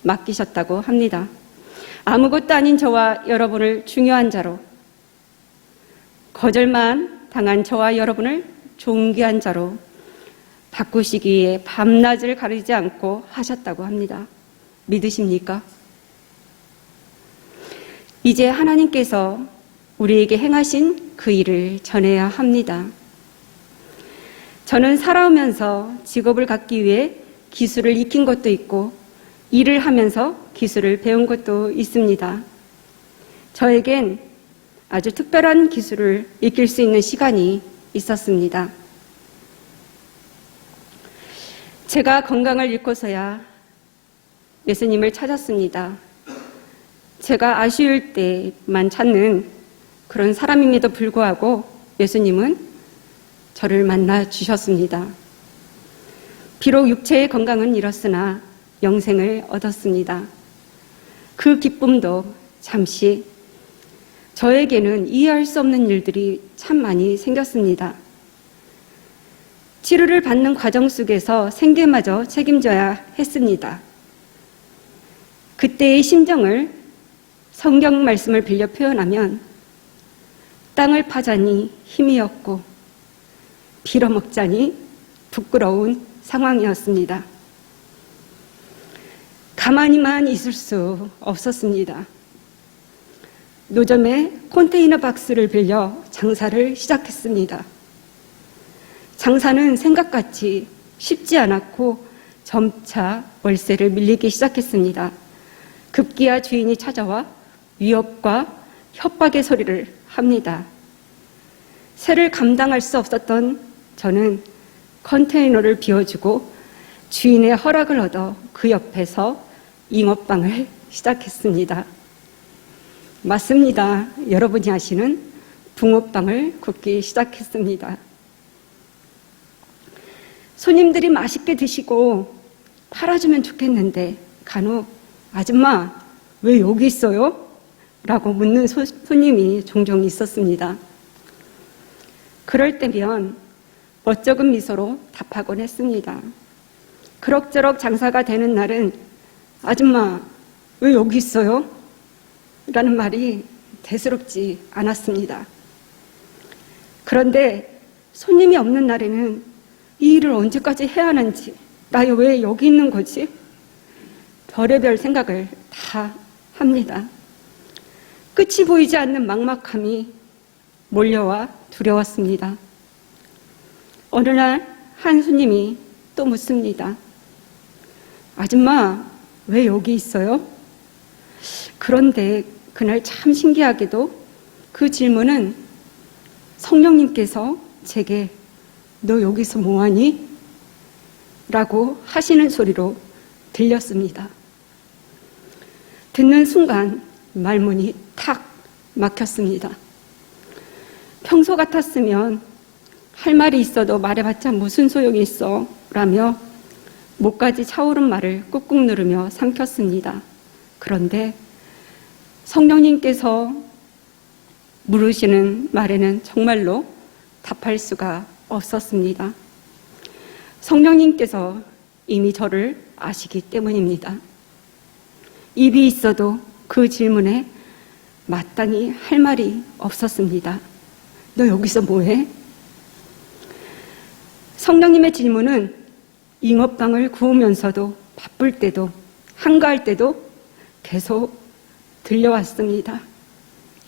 맡기셨다고 합니다. 아무것도 아닌 저와 여러분을 중요한 자로, 거절만 당한 저와 여러분을 존귀한 자로 바꾸시기 위해 밤낮을 가리지 않고 하셨다고 합니다. 믿으십니까? 이제 하나님께서 우리에게 행하신 그 일을 전해야 합니다. 저는 살아오면서 직업을 갖기 위해 기술을 익힌 것도 있고 일을 하면서 기술을 배운 것도 있습니다. 저에겐 아주 특별한 기술을 익힐 수 있는 시간이 있었습니다. 제가 건강을 잃고서야 예수님을 찾았습니다. 제가 아쉬울 때만 찾는 그런 사람임에도 불구하고 예수님은 저를 만나 주셨습니다. 비록 육체의 건강은 잃었으나 영생을 얻었습니다. 그 기쁨도 잠시 저에게는 이해할 수 없는 일들이 참 많이 생겼습니다. 치료를 받는 과정 속에서 생계마저 책임져야 했습니다. 그때의 심정을 성경 말씀을 빌려 표현하면 땅을 파자니 힘이 없고 빌어먹자니 부끄러운 상황이었습니다. 가만히만 있을 수 없었습니다. 노점에 컨테이너 박스를 빌려 장사를 시작했습니다. 장사는 생각같이 쉽지 않았고 점차 월세를 밀리기 시작했습니다. 급기야 주인이 찾아와 위협과 협박의 소리를 합니다. 세를 감당할 수 없었던 저는 컨테이너를 비워주고 주인의 허락을 얻어 그 옆에서 잉어빵을 시작했습니다. 맞습니다. 여러분이 아시는 붕어빵을 굽기 시작했습니다. 손님들이 맛있게 드시고 팔아주면 좋겠는데 간혹 아줌마 왜 여기 있어요? 라고 묻는 손님이 종종 있었습니다. 그럴 때면 멋쩍은 미소로 답하곤 했습니다. 그럭저럭 장사가 되는 날은 아줌마 왜 여기 있어요? 라는 말이 대수롭지 않았습니다. 그런데 손님이 없는 날에는 이 일을 언제까지 해야 하는지, 나 왜 여기 있는 거지? 별의별 생각을 다 합니다. 끝이 보이지 않는 막막함이 몰려와 두려웠습니다. 어느 날 한 손님이 또 묻습니다. 아줌마, 왜 여기 있어요? 그런데 그날 참 신기하게도 그 질문은 성령님께서 제게 너 여기서 뭐하니? 라고 하시는 소리로 들렸습니다. 듣는 순간 말문이 탁 막혔습니다. 평소 같았으면 할 말이 있어도 말해봤자 무슨 소용이 있어 라며 목까지 차오른 말을 꾹꾹 누르며 삼켰습니다. 그런데 성령님께서 물으시는 말에는 정말로 답할 수가 없었습니다. 성령님께서 이미 저를 아시기 때문입니다. 입이 있어도 그 질문에 마땅히 할 말이 없었습니다. 너 여기서 뭐해? 성령님의 질문은 잉어빵을 구우면서도 바쁠 때도 한가할 때도 계속 들려왔습니다.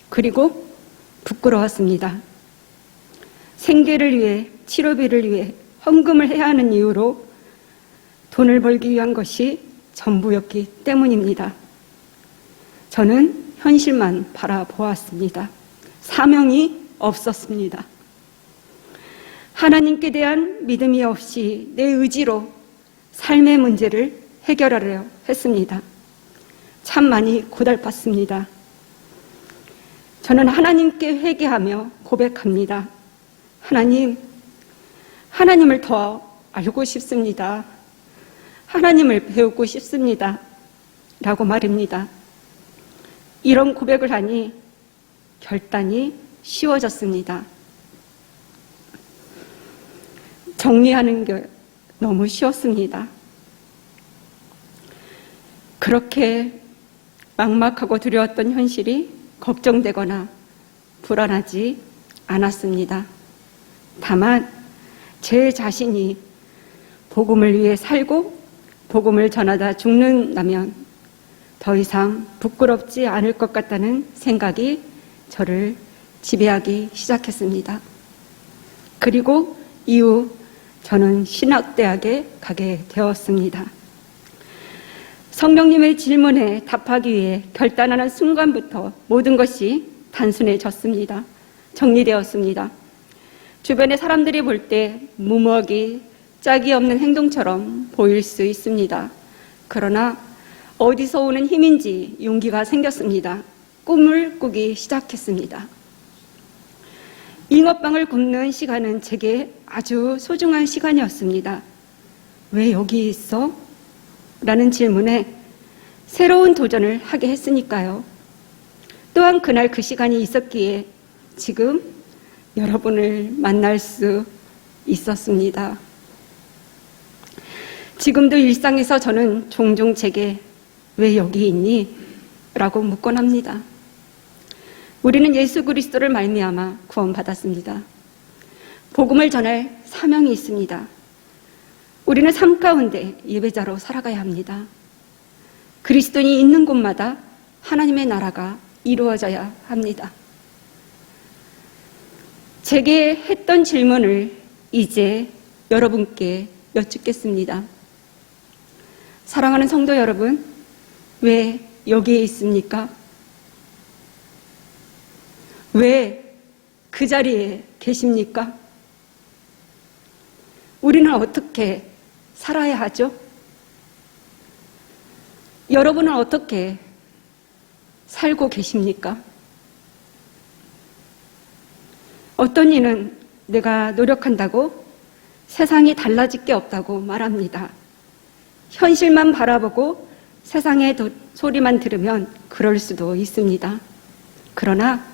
그리고 부끄러웠습니다. 생계를 위해 치료비를 위해 헌금을 해야 하는 이유로 돈을 벌기 위한 것이 전부였기 때문입니다. 저는 현실만 바라보았습니다. 사명이 없었습니다. 하나님께 대한 믿음이 없이 내 의지로 삶의 문제를 해결하려 했습니다. 참 많이 고달팠습니다. 저는 하나님께 회개하며 고백합니다. 하나님을 더 알고 싶습니다. 하나님을 배우고 싶습니다. 라고 말입니다. 이런 고백을 하니 결단이 쉬워졌습니다. 정리하는 게 너무 쉬웠습니다. 그렇게 막막하고 두려웠던 현실이 걱정되거나 불안하지 않았습니다. 다만 제 자신이 복음을 위해 살고 복음을 전하다 죽는다면 더 이상 부끄럽지 않을 것 같다는 생각이 저를 지배하기 시작했습니다. 그리고 이후 저는 신학대학에 가게 되었습니다. 성령님의 질문에 답하기 위해 결단하는 순간부터 모든 것이 단순해졌습니다. 정리되었습니다. 주변의 사람들이 볼 때 무모하기 짝이 없는 행동처럼 보일 수 있습니다. 그러나 어디서 오는 힘인지 용기가 생겼습니다. 꿈을 꾸기 시작했습니다. 잉어빵을 굽는 시간은 제게 아주 소중한 시간이었습니다. 왜 여기 있어? 라는 질문에 새로운 도전을 하게 했으니까요. 또한 그날 그 시간이 있었기에 지금 여러분을 만날 수 있었습니다. 지금도 일상에서 저는 종종 제게 왜 여기 있니? 라고 묻곤 합니다. 우리는 예수 그리스도를 말미암아 구원받았습니다. 복음을 전할 사명이 있습니다. 우리는 삶 가운데 예배자로 살아가야 합니다. 그리스도인이 있는 곳마다 하나님의 나라가 이루어져야 합니다. 제게 했던 질문을 이제 여러분께 여쭙겠습니다. 사랑하는 성도 여러분, 왜 여기에 있습니까? 왜 그 자리에 계십니까? 우리는 어떻게 살아야 하죠? 여러분은 어떻게 살고 계십니까? 어떤 이는 내가 노력한다고 세상이 달라질 게 없다고 말합니다. 현실만 바라보고 세상의 소리만 들으면 그럴 수도 있습니다. 그러나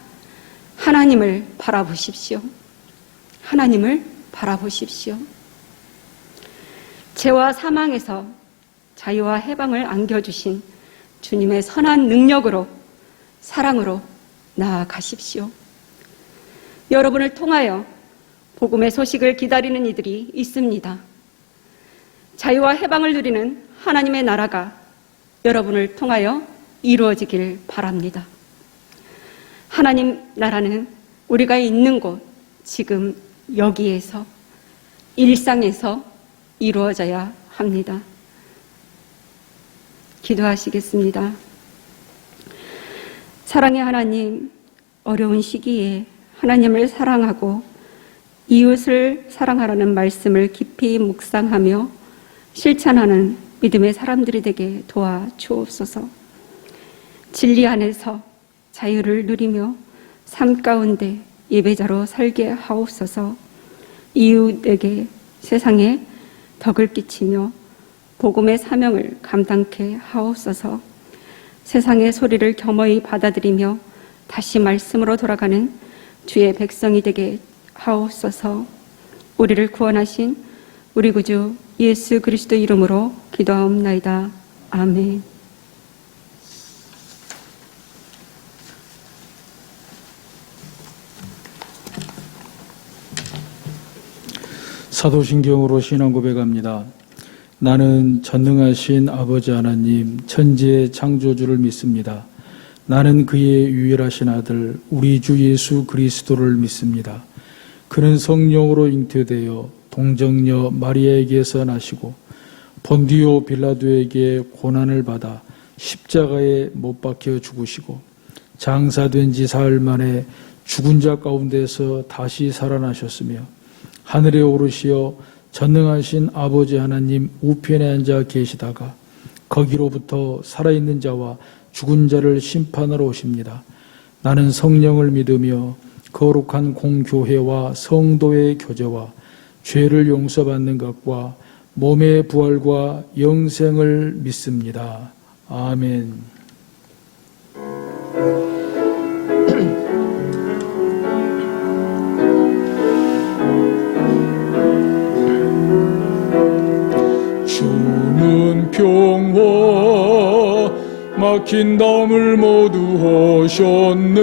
하나님을 바라보십시오. 하나님을 바라보십시오. 죄와 사망에서 자유와 해방을 안겨주신 주님의 선한 능력으로 사랑으로 나아가십시오. 여러분을 통하여 복음의 소식을 기다리는 이들이 있습니다. 자유와 해방을 누리는 하나님의 나라가 여러분을 통하여 이루어지길 바랍니다. 하나님 나라는 우리가 있는 곳, 지금 여기에서, 일상에서 이루어져야 합니다. 기도하시겠습니다. 사랑의 하나님, 어려운 시기에 하나님을 사랑하고 이웃을 사랑하라는 말씀을 깊이 묵상하며 실천하는 믿음의 사람들이 되게 도와 주옵소서. 진리 안에서 자유를 누리며 삶 가운데 예배자로 살게 하옵소서. 이웃에게 세상에 덕을 끼치며 복음의 사명을 감당케 하옵소서. 세상의 소리를 겸허히 받아들이며 다시 말씀으로 돌아가는 주의 백성이 되게 하옵소서. 우리를 구원하신 우리 구주 예수 그리스도 이름으로 기도하옵나이다. 아멘. 사도신경으로 신앙 고백합니다. 나는 전능하신 아버지 하나님 천지의 창조주를 믿습니다. 나는 그의 유일하신 아들 우리 주 예수 그리스도를 믿습니다. 그는 성령으로 잉태되어 동정녀 마리아에게서 나시고 본디오 빌라도에게 고난을 받아 십자가에 못 박혀 죽으시고 장사된 지 사흘 만에 죽은 자 가운데서 다시 살아나셨으며 하늘에 오르시어 전능하신 아버지 하나님 우편에 앉아 계시다가 거기로부터 살아있는 자와 죽은 자를 심판하러 오십니다. 나는 성령을 믿으며 거룩한 공교회와 성도의 교제와 죄를 용서받는 것과 몸의 부활과 영생을 믿습니다. 아멘. 주는 평화 막힌 담을 모두 하셨네.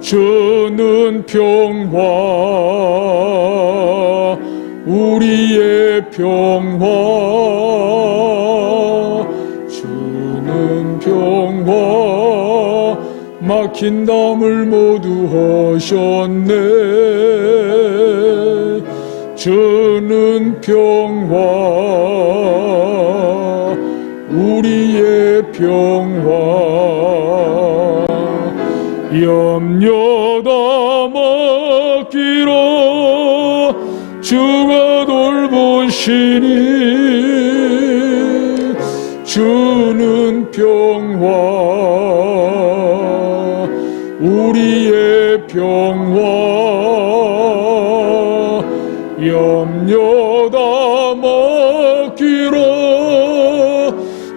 주는 평화 우리의 평화 주는 평화 막힌 담을 모두 하셨네. 주는 평화 우리의 평화 염려 담았기로 주가 돌보시니 주는 평화 우리의 평화 염려 담았기로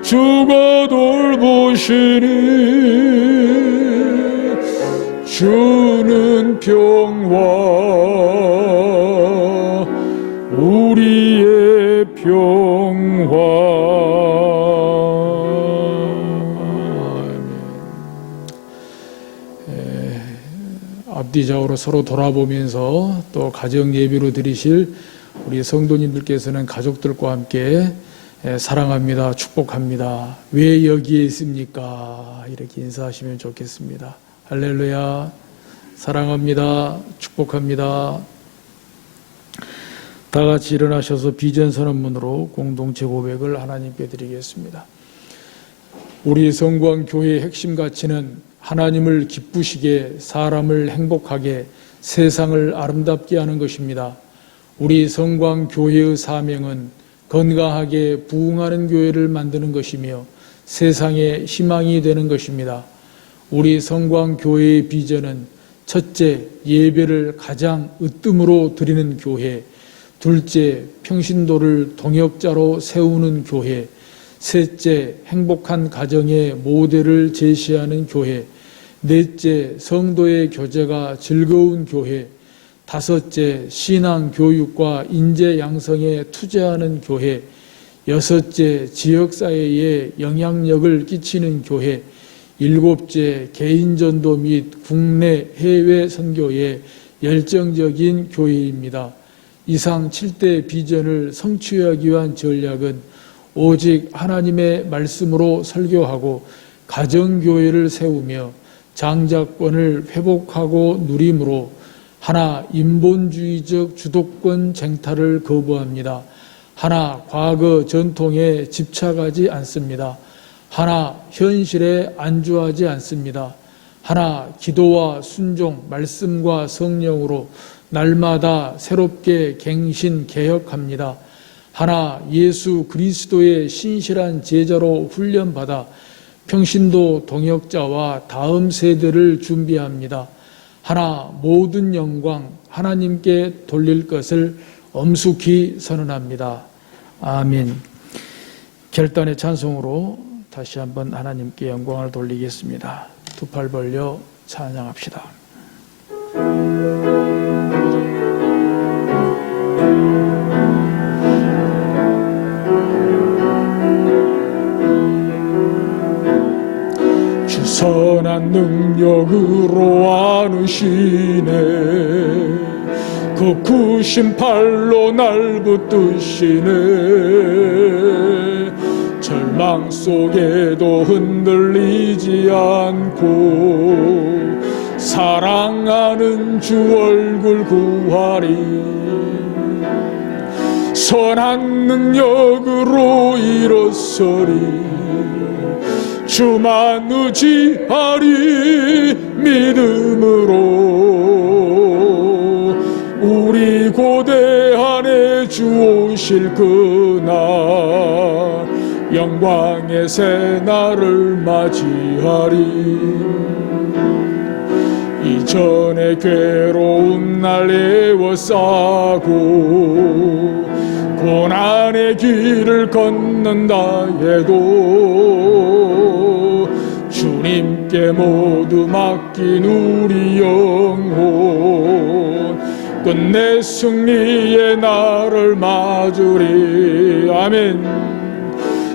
주가 돌보시니 주는 평화 우리의 평화. 앞뒤좌우로 서로 돌아보면서 또 가정 예배로 드리실 우리 성도님들께서는 가족들과 함께 사랑합니다, 축복합니다, 왜 여기에 있습니까? 이렇게 인사하시면 좋겠습니다. 할렐루야. 사랑합니다, 축복합니다. 다 같이 일어나셔서 비전 선언문으로 공동체 고백을 하나님께 드리겠습니다. 우리 성광교회의 핵심 가치는 하나님을 기쁘시게, 사람을 행복하게, 세상을 아름답게 하는 것입니다. 우리 성광교회의 사명은 건강하게 부흥하는 교회를 만드는 것이며 세상에 희망이 되는 것입니다. 우리 성광교회의 비전은 첫째, 예배를 가장 으뜸으로 드리는 교회, 둘째, 평신도를 동역자로 세우는 교회, 셋째, 행복한 가정의 모델을 제시하는 교회, 넷째, 성도의 교제가 즐거운 교회, 다섯째, 신앙 교육과 인재 양성에 투자하는 교회, 여섯째, 지역사회에 영향력을 끼치는 교회, 일곱째, 개인전도 및 국내 해외 선교에 열정적인 교회입니다. 이상 7대 비전을 성취하기 위한 전략은 오직 하나님의 말씀으로 설교하고 가정교회를 세우며 장자권을 회복하고 누림으로 하나, 인본주의적 주도권 쟁탈을 거부합니다. 하나, 과거 전통에 집착하지 않습니다. 하나, 현실에 안주하지 않습니다. 하나, 기도와 순종, 말씀과 성령으로 날마다 새롭게 갱신 개혁합니다. 하나 예수 그리스도의 신실한 제자로 훈련받아 평신도 동역자와 다음 세대를 준비합니다. 하나 모든 영광 하나님께 돌릴 것을 엄숙히 선언합니다. 아멘. 결단의 찬송으로 다시 한번 하나님께 영광을 돌리겠습니다. 두 팔 벌려 찬양합시다. 주 선한 능력으로 안으시네 그 크신 팔로 날 붙드시네 절망 속에도 흔들리지 않고 사랑하는 주 얼굴 구하리 선한 능력으로 일어서리 주만 의지하리 믿음으로 우리 고대 안에 주 오실 그날 영광의 새날을 맞이하리 이전에 괴로운 날 애워싸고 고난의 길을 걷는다 해도 주님께 모두 맡긴 우리 영혼 끝내 승리의 날을 맞으리 아멘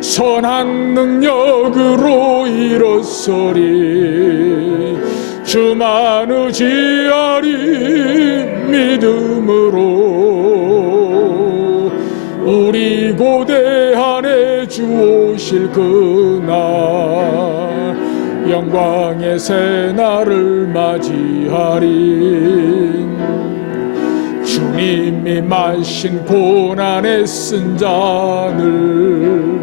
선한 능력으로 일어서리 주만 의지하리 믿음으로 우리 고대 안에 주 오실 그날 영광의 새날을 맞이하리 주님이 마신 고난의 쓴 잔을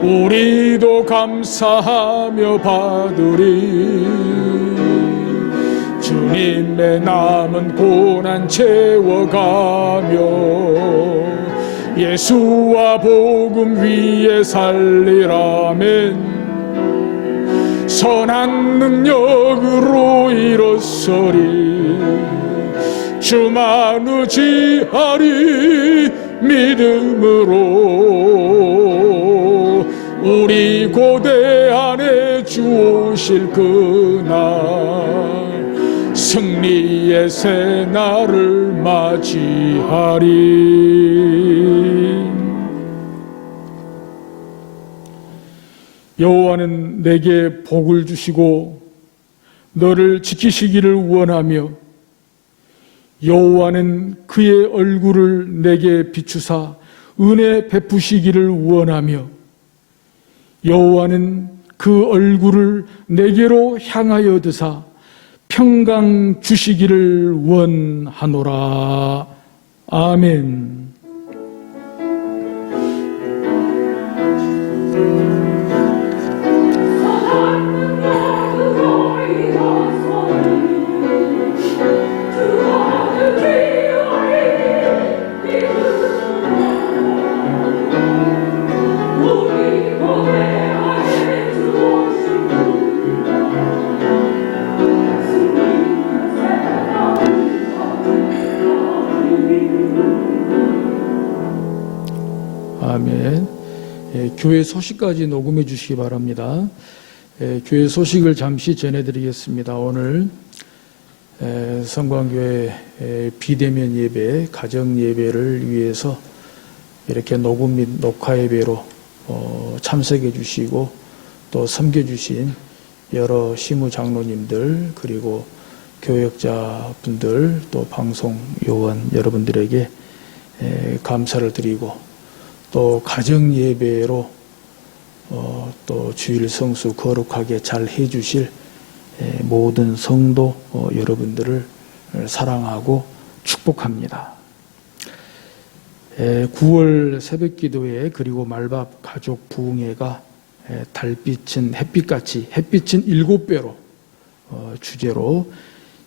우리도 감사하며 받으리 주님의 남은 고난 채워가며 예수와 복음 위에 살리라멘 선한 능력으로 일어서리 주만 의지하리 믿음으로 우리 고대 안에 주 오실 그날 승리의 새날을 맞이하리 여호와는 내게 복을 주시고 너를 지키시기를 원하며 여호와는 그의 얼굴을 내게 비추사 은혜 베푸시기를 원하며 여호와는 그 얼굴을 내게로 향하여 드사 평강 주시기를 원하노라. 아멘. 아멘. 교회 소식까지 녹음해 주시기 바랍니다. 교회 소식을 잠시 전해드리겠습니다. 오늘 성광교회 비대면 예배, 가정 예배를 위해서 이렇게 녹음 및 녹화 예배로 참석해 주시고 또 섬겨 주신 여러 시무 장로님들 그리고 교역자분들 또 방송 요원 여러분들에게 감사를 드리고 또 가정 예배로 또 주일 성수 거룩하게 잘 해주실 모든 성도 여러분들을 사랑하고 축복합니다. 9월 새벽기도회 그리고 말밥 가족 부흥회가 달빛은 햇빛같이 햇빛은 7배로 주제로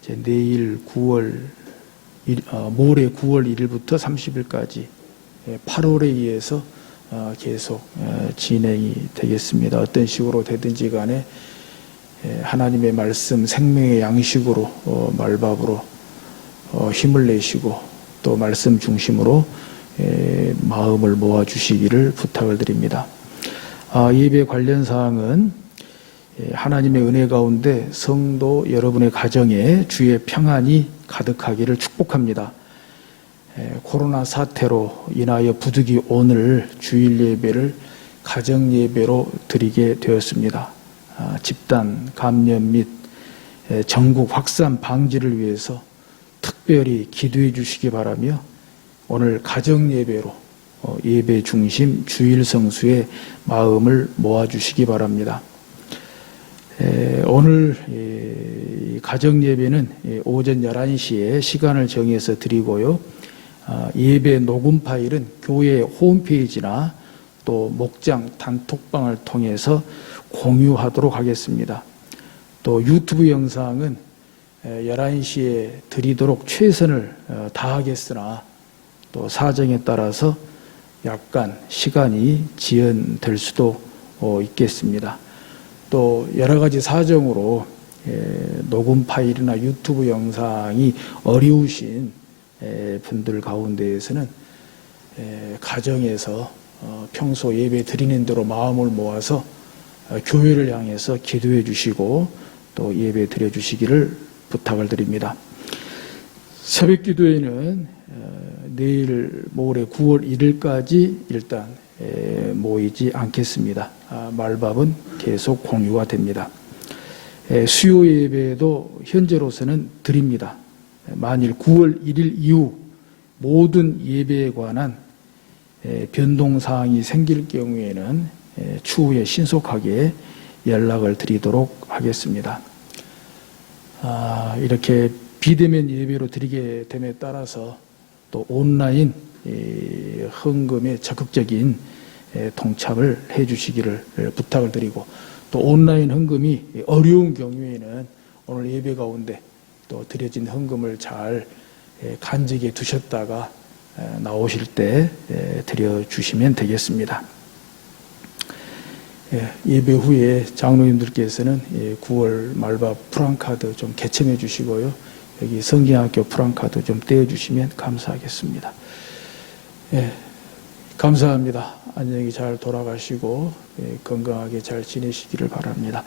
이제 내일 9월 모레 9월 1일부터 30일까지 8월에 의해서 계속 진행이 되겠습니다. 어떤 식으로 되든지 간에 하나님의 말씀 생명의 양식으로 말밥으로 힘을 내시고 또 말씀 중심으로 마음을 모아주시기를 부탁을 드립니다. 예배 관련 사항은 하나님의 은혜 가운데 성도 여러분의 가정에 주의 평안이 가득하기를 축복합니다. 코로나 사태로 인하여 부득이 오늘 주일 예배를 가정 예배로 드리게 되었습니다. 집단 감염 및 전국 확산 방지를 위해서 특별히 기도해 주시기 바라며 오늘 가정 예배로 예배 중심 주일 성수의 마음을 모아 주시기 바랍니다. 오늘 가정 예배는 오전 11시에 시간을 정해서 드리고요. 예배 녹음 파일은 교회 홈페이지나 또 목장 단톡방을 통해서 공유하도록 하겠습니다. 또 유튜브 영상은 11시에 드리도록 최선을 다하겠으나 또 사정에 따라서 약간 시간이 지연될 수도 있겠습니다. 또 여러 가지 사정으로 녹음 파일이나 유튜브 영상이 어려우신 분들 가운데에서는 가정에서 평소 예배 드리는 대로 마음을 모아서 교회를 향해서 기도해 주시고 또 예배 드려 주시기를 부탁을 드립니다. 새벽 기도회는 내일 모레 9월 1일까지 일단 모이지 않겠습니다. 말밥은 계속 공유가 됩니다. 수요 예배도 현재로서는 드립니다. 만일 9월 1일 이후 모든 예배에 관한 변동사항이 생길 경우에는 추후에 신속하게 연락을 드리도록 하겠습니다. 이렇게 비대면 예배로 드리게 됨에 따라서 또 온라인 헌금에 적극적인 동참을 해 주시기를 부탁을 드리고 또 온라인 헌금이 어려운 경우에는 오늘 예배 가운데 또 드려진 헌금을 잘 간직해 두셨다가 나오실 때 드려주시면 되겠습니다. 예배 후에 장로님들께서는 9월 말밥 프랑카드 좀 개첨해 주시고요. 여기 성경학교 프랑카드 좀 떼어주시면 감사하겠습니다. 감사합니다. 안녕히 잘 돌아가시고 건강하게 잘 지내시기를 바랍니다.